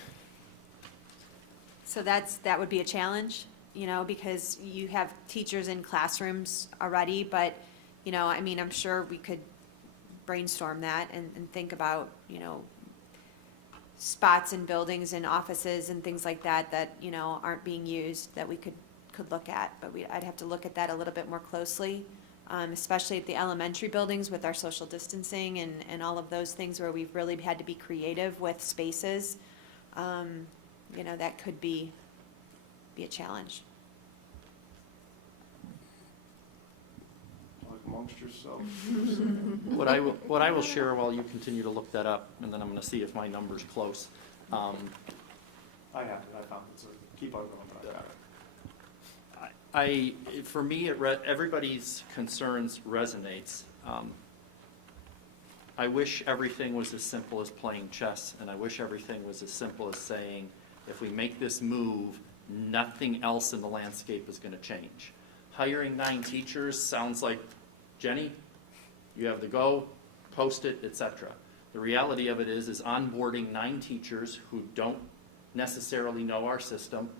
So that would be a challenge, you know, because you have teachers in classrooms already, but, you know, I mean, I'm sure we could brainstorm that and think about, you know, spots in buildings and offices and things like that, you know, aren't being used that we could look at, but I'd have to look at that a little bit more closely, especially at the elementary buildings with our social distancing and all of those things where we've really had to be creative with spaces. You know, that could be a challenge. Talk amongst yourself. What I will share while you continue to look that up, and then I'm going to see if my number's close. I have it, I found it, so keep on going, but I got it. For me, everybody's concerns resonates. I wish everything was as simple as playing chess, and I wish everything was as simple as saying, if we make this move, nothing else in the landscape is going to change. Hiring 9 teachers sounds like, Jenny, you have the go, post it, etc. The reality of it is onboarding 9 teachers who don't necessarily know our system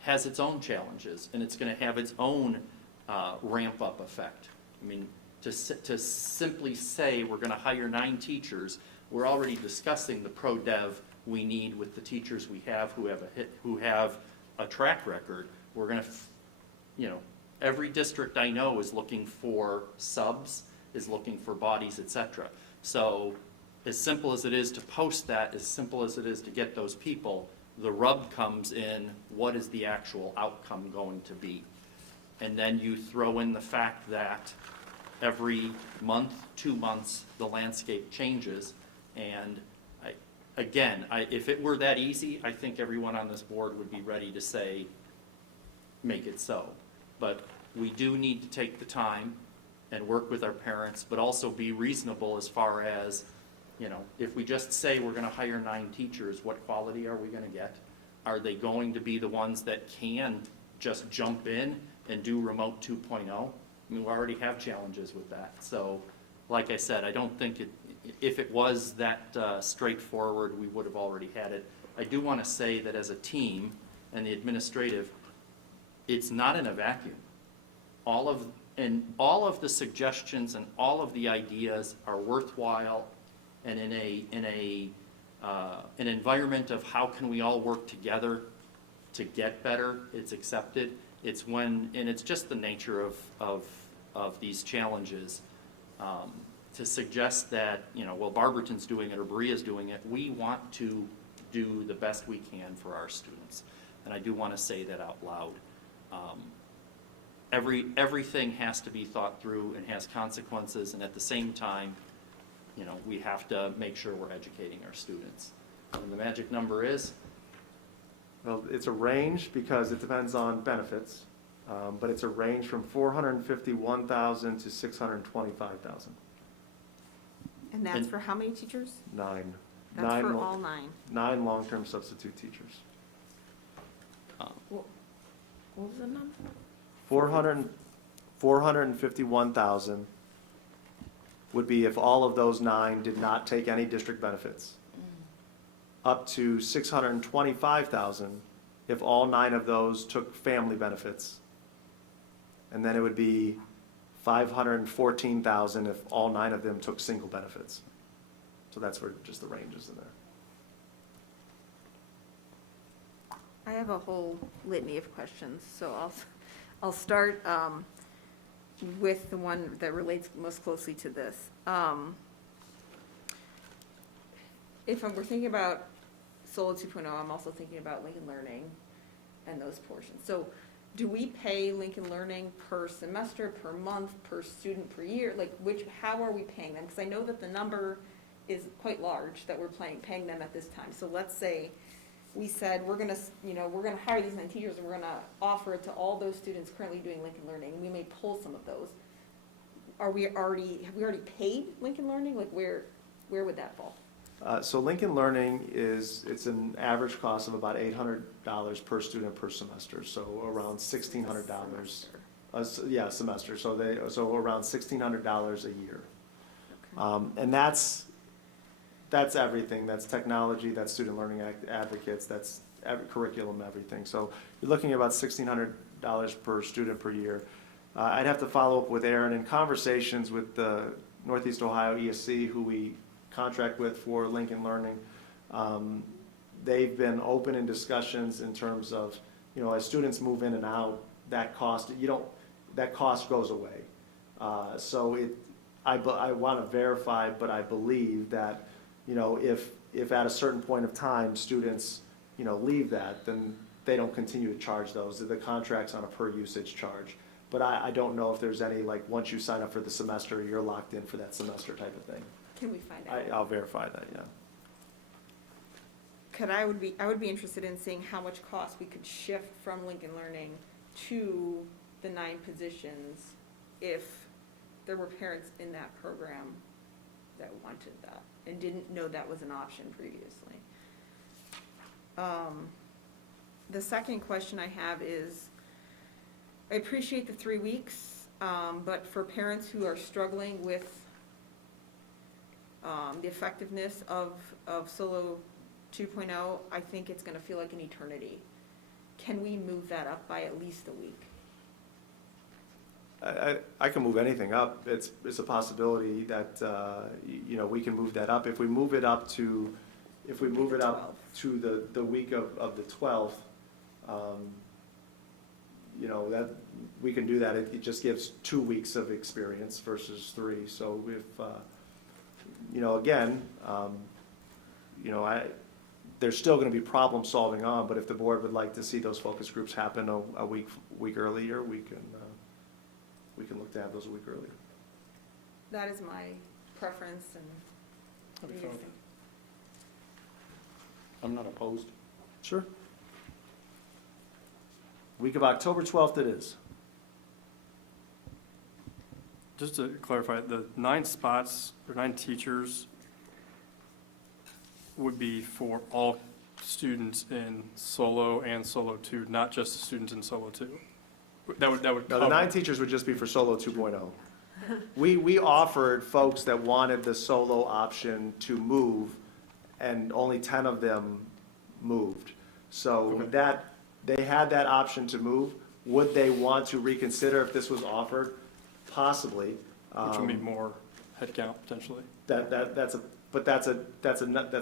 has its own challenges, and it's going to have its own ramp-up effect. I mean, to simply say we're going to hire 9 teachers, we're already discussing the pro-dev we need with the teachers we have who have a track record. We're going to, you know, every district I know is looking for subs, is looking for bodies, etc. So as simple as it is to post that, as simple as it is to get those people, the rub comes in, what is the actual outcome going to be? And then you throw in the fact that every month, 2 months, the landscape changes. And if it were that easy, I think everyone on this board would be ready to say, make it so. But we do need to take the time and work with our parents, but also be reasonable as far as, you know, if we just say we're going to hire 9 teachers, what quality are we going to get? Are they going to be the ones that can just jump in and do remote 2.0? I mean, we already have challenges with that. So, like I said, I don't think if it was that straightforward, we would have already had it. I do want to say that as a team and the administrative, it's not in a vacuum. All of And all of the suggestions and all of the ideas are worthwhile, and in an environment of how can we all work together to get better, it's accepted. It's when, and it's just the nature of these challenges, to suggest that, you know, well, Barberton's doing it or Berea's doing it. We want to do the best we can for our students. And I do want to say that out loud. Everything has to be thought through and has consequences, and at the same time, you know, we have to make sure we're educating our students. And the magic number is? Well, it's a range because it depends on benefits, but it's a range from 451,000 to 625,000. And that's And- for how many teachers? Nine. That's Nine for lo- all 9. 9 long-term substitute teachers. What was the number? 451,000 would be if all of those 9 did not take any district benefits. Up to 625,000 if all 9 of those took family benefits. And then it would be 514,000 if all 9 of them took single benefits. So that's where just the range is in there. I have a whole litany of questions, so I'll start with the one that relates most closely to this. We're thinking about Solo 2.0, I'm also thinking about Lincoln Learning and those portions. So do we pay Lincoln Learning per semester, per month, per student, per year? Like how are we paying them? Because I know that the number is quite large that we're paying them at this time. So let's say we said we're gonna hire these 9 teachers and we're gonna offer it to all those students currently doing Lincoln Learning, and we may pull some of those. Have we already paid Lincoln Learning? Like where would that fall? So Lincoln Learning it's an average cost of about $800 per student per semester, so around $1,600. Yeah, semester, so around $1,600 a year. Okay. And that's everything, that's technology, that's student learning advocates, that's curriculum, everything. So you're looking at about $1,600 per student per year. I'd have to follow up with Aaron in conversations with the Northeast Ohio ESC, who we contract with for Lincoln Learning. They've been open in discussions in terms of, you know, as students move in and out, that cost goes away. I want to verify, but I believe that, you know, if at a certain point of time, students, you know, leave that, then they don't continue to charge those. The contract's on a per usage charge. But I don't know if there's any, like, once you sign up for the semester, you're locked in for that semester type of thing. Can we find out? I'll verify that, yeah. I would be interested in seeing how much cost we could shift from Lincoln Learning to the 9 positions if there were parents in that program that wanted that and didn't know that was an option previously. The second question I have is, I appreciate the 3 weeks, but for parents who are struggling with the effectiveness of Solo 2.0, I think it's gonna feel like an eternity. Can we move that up by at least a week? I can move anything up. It's a possibility that, you know, we can move that up. If we move it up to the week of the 12th, you know, that, we can do that. It just gives 2 weeks of experience versus 3. So if, you know, again, you know, there's still going to be problem solving on, but if the board would like to see those focus groups happen a week earlier, we can look to have those a week earlier. That is my preference, and what do you guys think? I'm not opposed. Sure. Week of October 12th it is. Just to clarify, the 9 spots or 9 teachers would be for all students in Solo and Solo 2, not just the students in Solo 2. That would No, cover. the 9 teachers would just be for Solo 2.0. We offered folks that wanted the Solo option to move, and only 10 of them moved. So Okay. they had that option to move. Would they want to reconsider if this was offered? possibly. Which would mean more headcount potentially. That's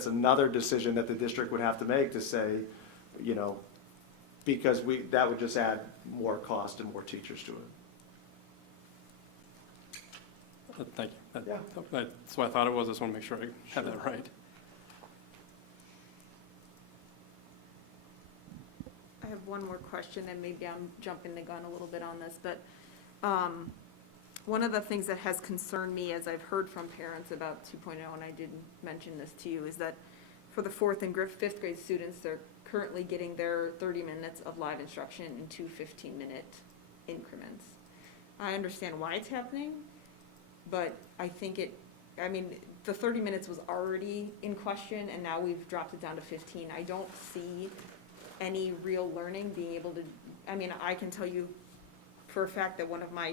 another decision that the district would have to make to say, you know, because that would just add more cost and more teachers to it. Thank you. Yeah. That's what I thought it was. I just want to make sure I had that right. I have one more question, and maybe I'm jumping the gun a little bit on this, but one of the things that has concerned me as I've heard from parents about 2.0, and I didn't mention this to you, is that for the 4th and 5th grade students, they're currently getting their 30 minutes of live instruction in 2 15-minute increments. I understand why it's happening, but I think the 30 minutes was already in question, and now we've dropped it down to 15. I don't see any real learning being able to, I can tell you for a fact that one of my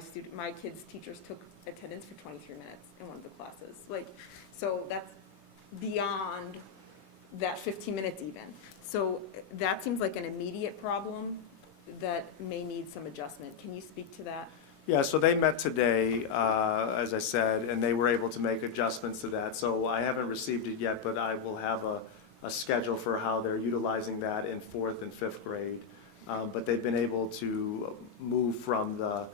kids' teachers took attendance for 23 minutes in one of the classes. So that's beyond that 15 minutes even. So that seems like an immediate problem that may need some adjustment. Can you speak to that? Yeah, so they met today, as I said, and they were able to make adjustments to that. So I haven't received it yet, but I will have a schedule for how they're utilizing that in 4th and 5th grade. But they've been able to move from the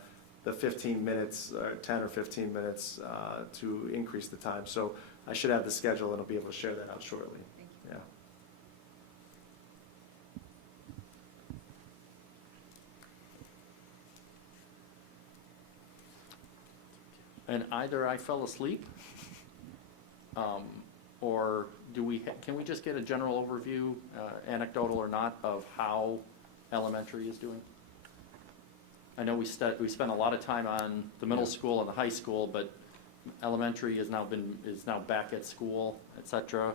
15 minutes, or 10 or 15 minutes, to increase the time. So I should have the schedule and I'll be able to share that out shortly. Thank Yeah. And either I fell asleep, or can we just get a general overview, anecdotal or not, of how elementary is doing? I know we spent a lot of time on the middle school and the high school, but elementary is now back at school, et cetera.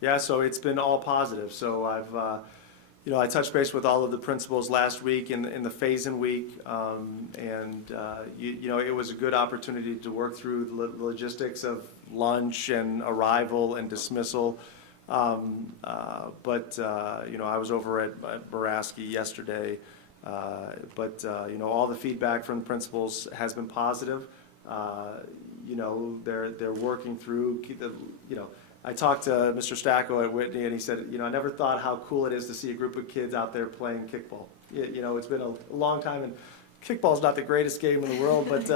Yeah, so it's been all positive. So I touched base with all of the principals last week in the phase-in week, and it was a good opportunity to work through the logistics of lunch and arrival and dismissal. But I was over at Baraski yesterday, but all the feedback from the principals has been positive. They're working through I talked to Mr. Stacco at Whitney, and he said, I never thought how cool it is to see a group of kids out there playing kickball. It's been a long time, and kickball's not the greatest game in the world, but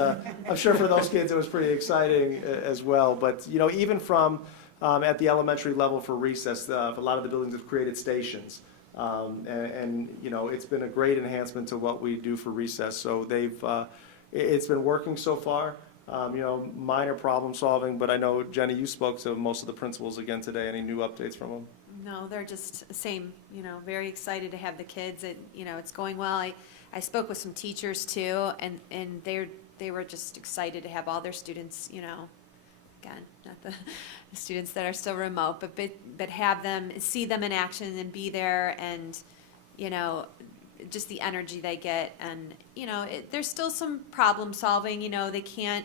I'm sure for those kids it was pretty exciting as well. But, even from at the elementary level for recess, a lot of the buildings have created stations. And it's been a great enhancement to what we do for recess. So it's been working so far. Minor problem solving, but I know, Jenny, you spoke to most of the principals again today. Any new updates from them? No, they're just the same, very excited to have the kids. It's going well. I spoke with some teachers too, and they were just excited to have all their students, again, not the students that are still remote, but have them, see them in action and be there, and, just the energy they get. And, there's still some problem solving, they can't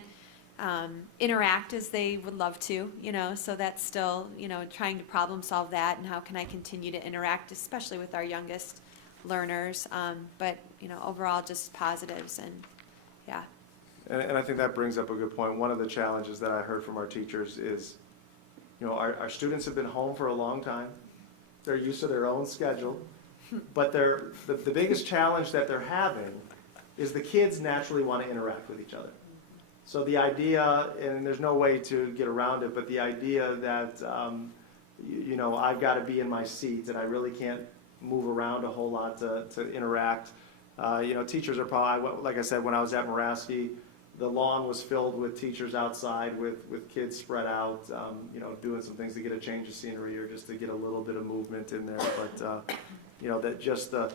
interact as they would love to, so that's still, trying to problem solve that, and how can I continue to interact, especially with our youngest learners. But, overall just positives, and yeah. And I think that brings up a good point. One of the challenges that I heard from our teachers is, our students have been home for a long time. They're used to their own schedule, but the biggest challenge that they're having is the kids naturally want to interact with each other. So the idea, and there's no way to get around it, but the idea that, I've got to be in my seat and I really can't move around a whole lot to interact. Teachers are probably, like I said, when I was at Muraski, the lawn was filled with teachers outside with kids spread out, doing some things to get a change of scenery or just to get a little bit of movement in there. But, that just the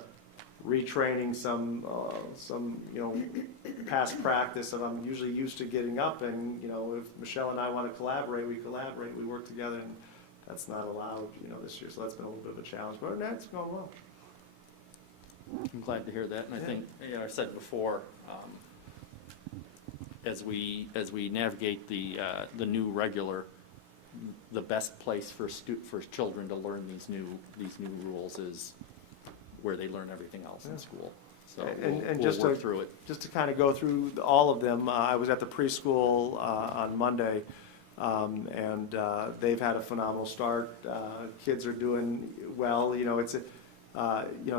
retraining some past practice that I'm usually used to getting up, and if Michelle and I want to collaborate, we work together, and that's not allowed this year, so that's been a little bit of a challenge, but that's going well. I'm glad to hear that, and I think, I said before, as we navigate the new regular, the best place for children to learn these new rules is where they learn everything else in school. So And we'll just work to- through it. Just to kind of go through all of them, I was at the preschool on Monday, and they've had a phenomenal start. Kids are doing well. You know,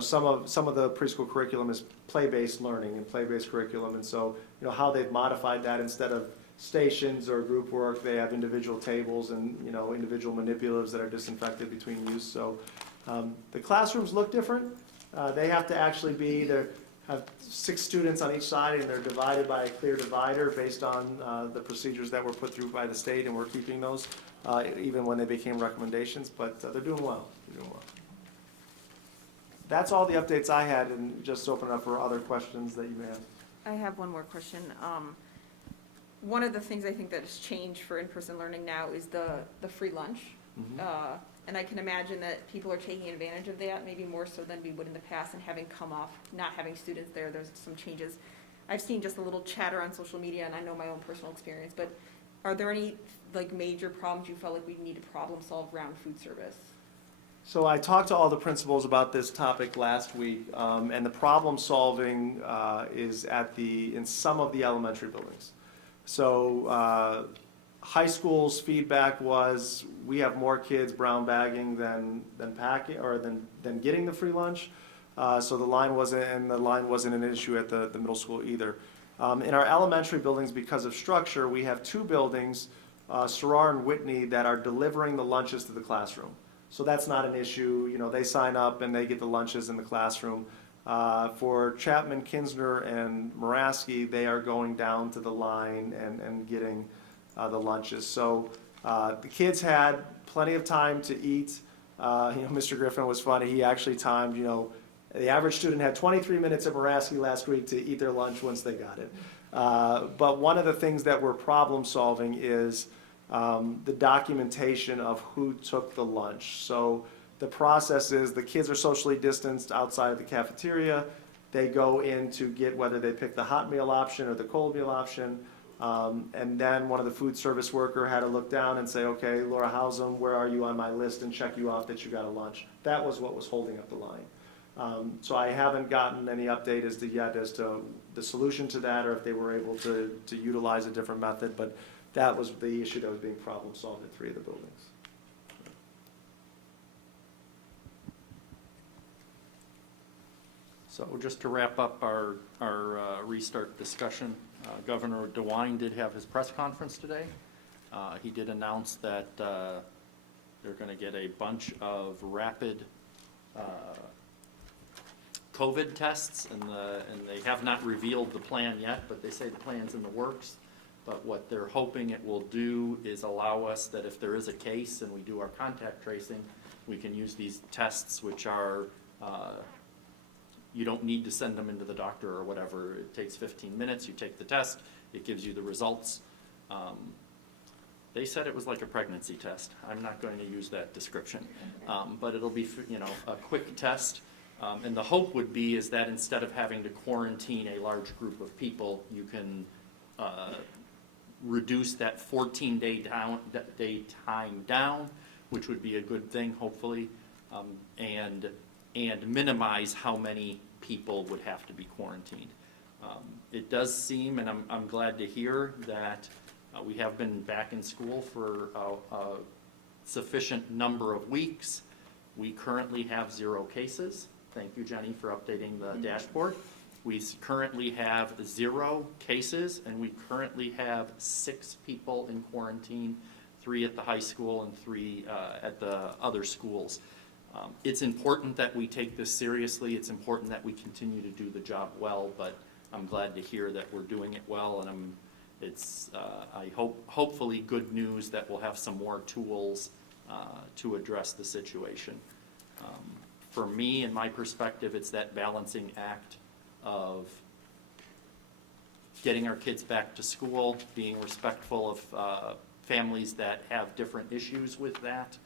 some of the preschool curriculum is play-based learning and play-based curriculum, and so how they've modified that, instead of stations or group work, they have individual tables and individual manipulatives that are disinfected between use. So the classrooms look different. They have to actually have 6 students on each side, and they're divided by a clear divider based on the procedures that were put through by the state, and we're keeping those even when they became recommendations, but they're doing well. They're doing well. That's all the updates I had, and just open it up for other questions that you may have. I have one more question. One of the things I think that has changed for in-person learning now is the free lunch. And I can imagine that people are taking advantage of that, maybe more so than we would in the past, and having come off, not having students there, there's some changes. I've seen just a little chatter on social media, and I know my own personal experience, but are there any major problems you felt like we need to problem solve around food service? So I talked to all the principals about this topic last week, and the problem solving is in some of the elementary buildings. So high school's feedback was, we have more kids brown bagging than packing, or than getting the free lunch. So the line wasn't an issue at the middle school either. In our elementary buildings, because of structure, we have 2 buildings, Soror and Whitney, that are delivering the lunches to the classroom. So that's not an issue. They sign up and they get the lunches in the classroom. For Chapman, Kinsner, and Muraski, they are going down to the line and getting the lunches. So the kids had plenty of time to eat. Mr. Griffin was funny. He actually timed, the average student had 23 minutes at Muraski last week to eat their lunch once they got it. But one of the things that we're problem solving is the documentation of who took the lunch. So the process is, the kids are socially distanced outside of the cafeteria. They go in to get, whether they pick the hot meal option or the cold meal option. And then one of the food service worker had to look down and say, okay, Laura Hausum, where are you on my list, and check you off that you got a lunch. That was what was holding up the line. So I haven't gotten any update as to the solution to that, or if they were able to utilize a different method, but that was the issue that was being problem solved at 3 of the buildings. So just to wrap up our restart discussion, Governor DeWine did have his press conference today. He did announce that they're going to get a bunch of rapid COVID tests, and they have not revealed the plan yet, but they say the plan's in the works. But what they're hoping it will do is allow us that if there is a case and we do our contact tracing, we can use these tests, which are, you don't need to send them into the doctor or whatever. It takes 15 minutes, you take the test, it gives you the results. They said it was like a pregnancy test. I'm not going to use that description. But it'll be, a quick test. And the hope would be is that instead of having to quarantine a large group of people, you can reduce that 14-day time down, which would be a good thing, hopefully, and minimize how many people would have to be quarantined. It does seem, and I'm glad to hear, that we have been back in school for a sufficient number of weeks. We currently have 0 cases. Thank you, Jenny, for updating the dashboard. We currently have 0 cases, and we currently have 6 people in quarantine, 3 at the high school and 3 at the other schools. It's important that we take this seriously. It's important that we continue to do the job well, but I'm glad to hear that we're doing it well, and I hopefully good news that we'll have some more tools to address the situation. For me, in my perspective, it's that balancing act of getting our kids back to school, being respectful of families that have different issues with that,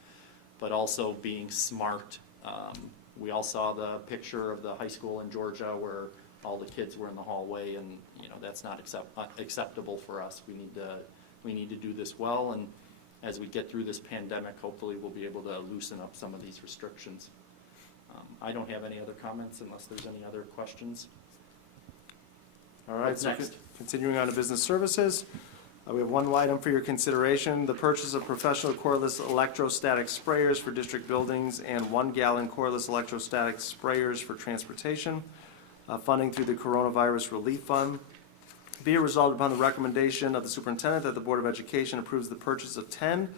but also being smart. We all saw the picture of the high school in Georgia where all the kids were in the hallway, and that's not acceptable for us. We need to do this well, and as we get through this pandemic, hopefully we'll be able to loosen up some of these restrictions. I don't have any other comments unless there's any other questions. All right, What's so next? continuing on to business services, we have one item for your consideration, the purchase of professional cordless electrostatic sprayers for district buildings and 1-gallon cordless electrostatic sprayers for transportation, funding through the Coronavirus Relief Fund. Be it resolved upon the recommendation of the superintendent that the Board of Education approves the purchase of 10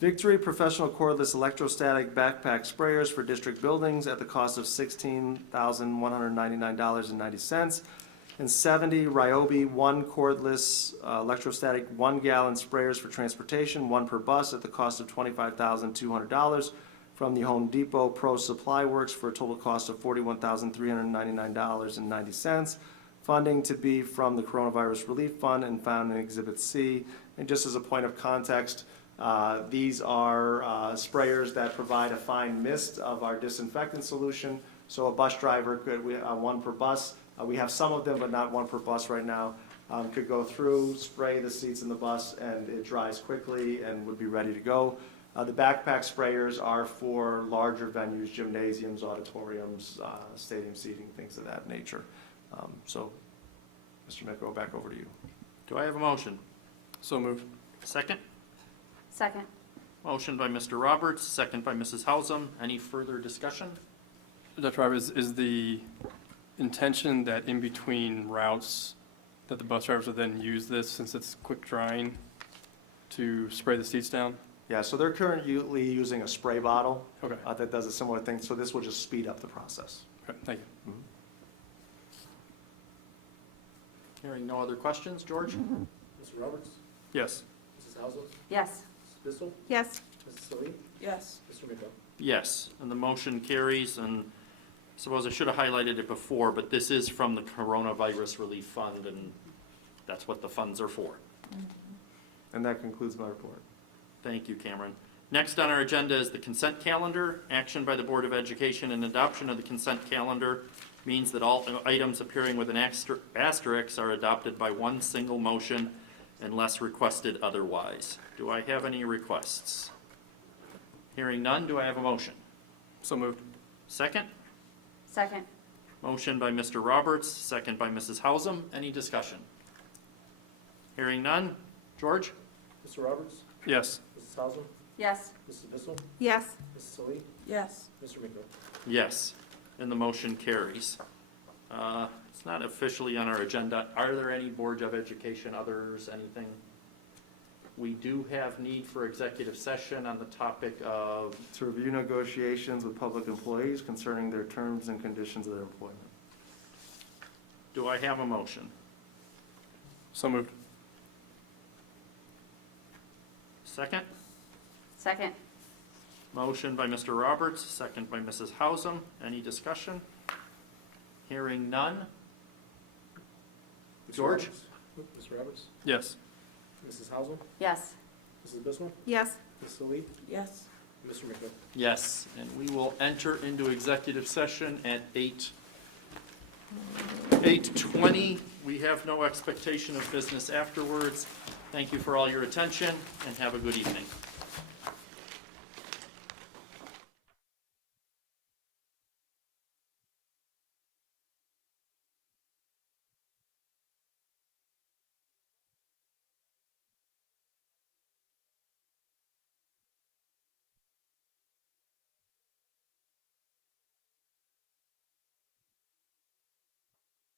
Victory professional cordless electrostatic backpack sprayers for district buildings at the cost of $16,199.90, and 70 Ryobi 1 cordless electrostatic 1-gallon sprayers for transportation, 1 per bus, at the cost of $25,200 from the Home Depot Pro Supply Works for a total cost of $41,399.90. Funding to be from the Coronavirus Relief Fund and found in Exhibit C. And just as a point of context, these are sprayers that provide a fine mist of our disinfectant solution. So a bus driver could, 1 per bus, we have some of them, but not 1 per bus right now, could go through, spray the seats in the bus, and it dries quickly and would be ready to go. The backpack sprayers are for larger venues, gymnasiums, auditoriums, stadium seating, things of that nature. So, Mr. Miko, back over to you. Do I have a motion? So moved. Second? Second. Motion by Mr. Roberts, second by Mrs. Hausum. Any further discussion? Dr. Roberts, is the intention that in between routes that the bus drivers will then use this, since it's quick drying, to spray the seats down? Yeah, so they're currently using a spray bottle Okay, that does a similar thing, so this will just speed up the process. okay, thank you. Hearing no other questions, George? Mr. Roberts? Yes. Mrs. Hausum? Yes. Mrs. Bissell? Yes. Mrs. Solis? Yes. Mr. Miko? Yes, and the motion carries, and I suppose I should have highlighted it before, but this is from the Coronavirus Relief Fund, and that's what the funds are for. And that concludes my report. Thank you, Cameron. Next on our agenda is the consent calendar. Action by the Board of Education and adoption of the consent calendar means that all items appearing with an asterisk are adopted by one single motion unless requested otherwise. Do I have any requests? Hearing none, do I have a motion? So moved. Second? Second. Motion by Mr. Roberts, second by Mrs. Hausum. Any discussion? Hearing none. George? Mr. Roberts? Yes. Mrs. Hausum? Yes. Mrs. Bissell? Yes. Mrs. Solis? Yes. Mr. Miko? Yes, and the motion carries. It's not officially on our agenda. Are there any Board of Education, others, anything? We do have need for executive session on the topic of, To review negotiations with public employees concerning their terms and conditions of their employment. do I have a motion? So moved. Second? Second. Motion by Mr. Roberts, second by Mrs. Hausum. Any discussion? Hearing none. Mr. George? Roberts? Mr. Roberts? Yes. Mrs. Hausum? Yes. Mrs. Bissell? Yes. Mrs. Solis? Yes. Mr. Miko? Yes, and we will enter into executive session at 8:20. We have no expectation of business afterwards. Thank you for all your attention, and have a good evening.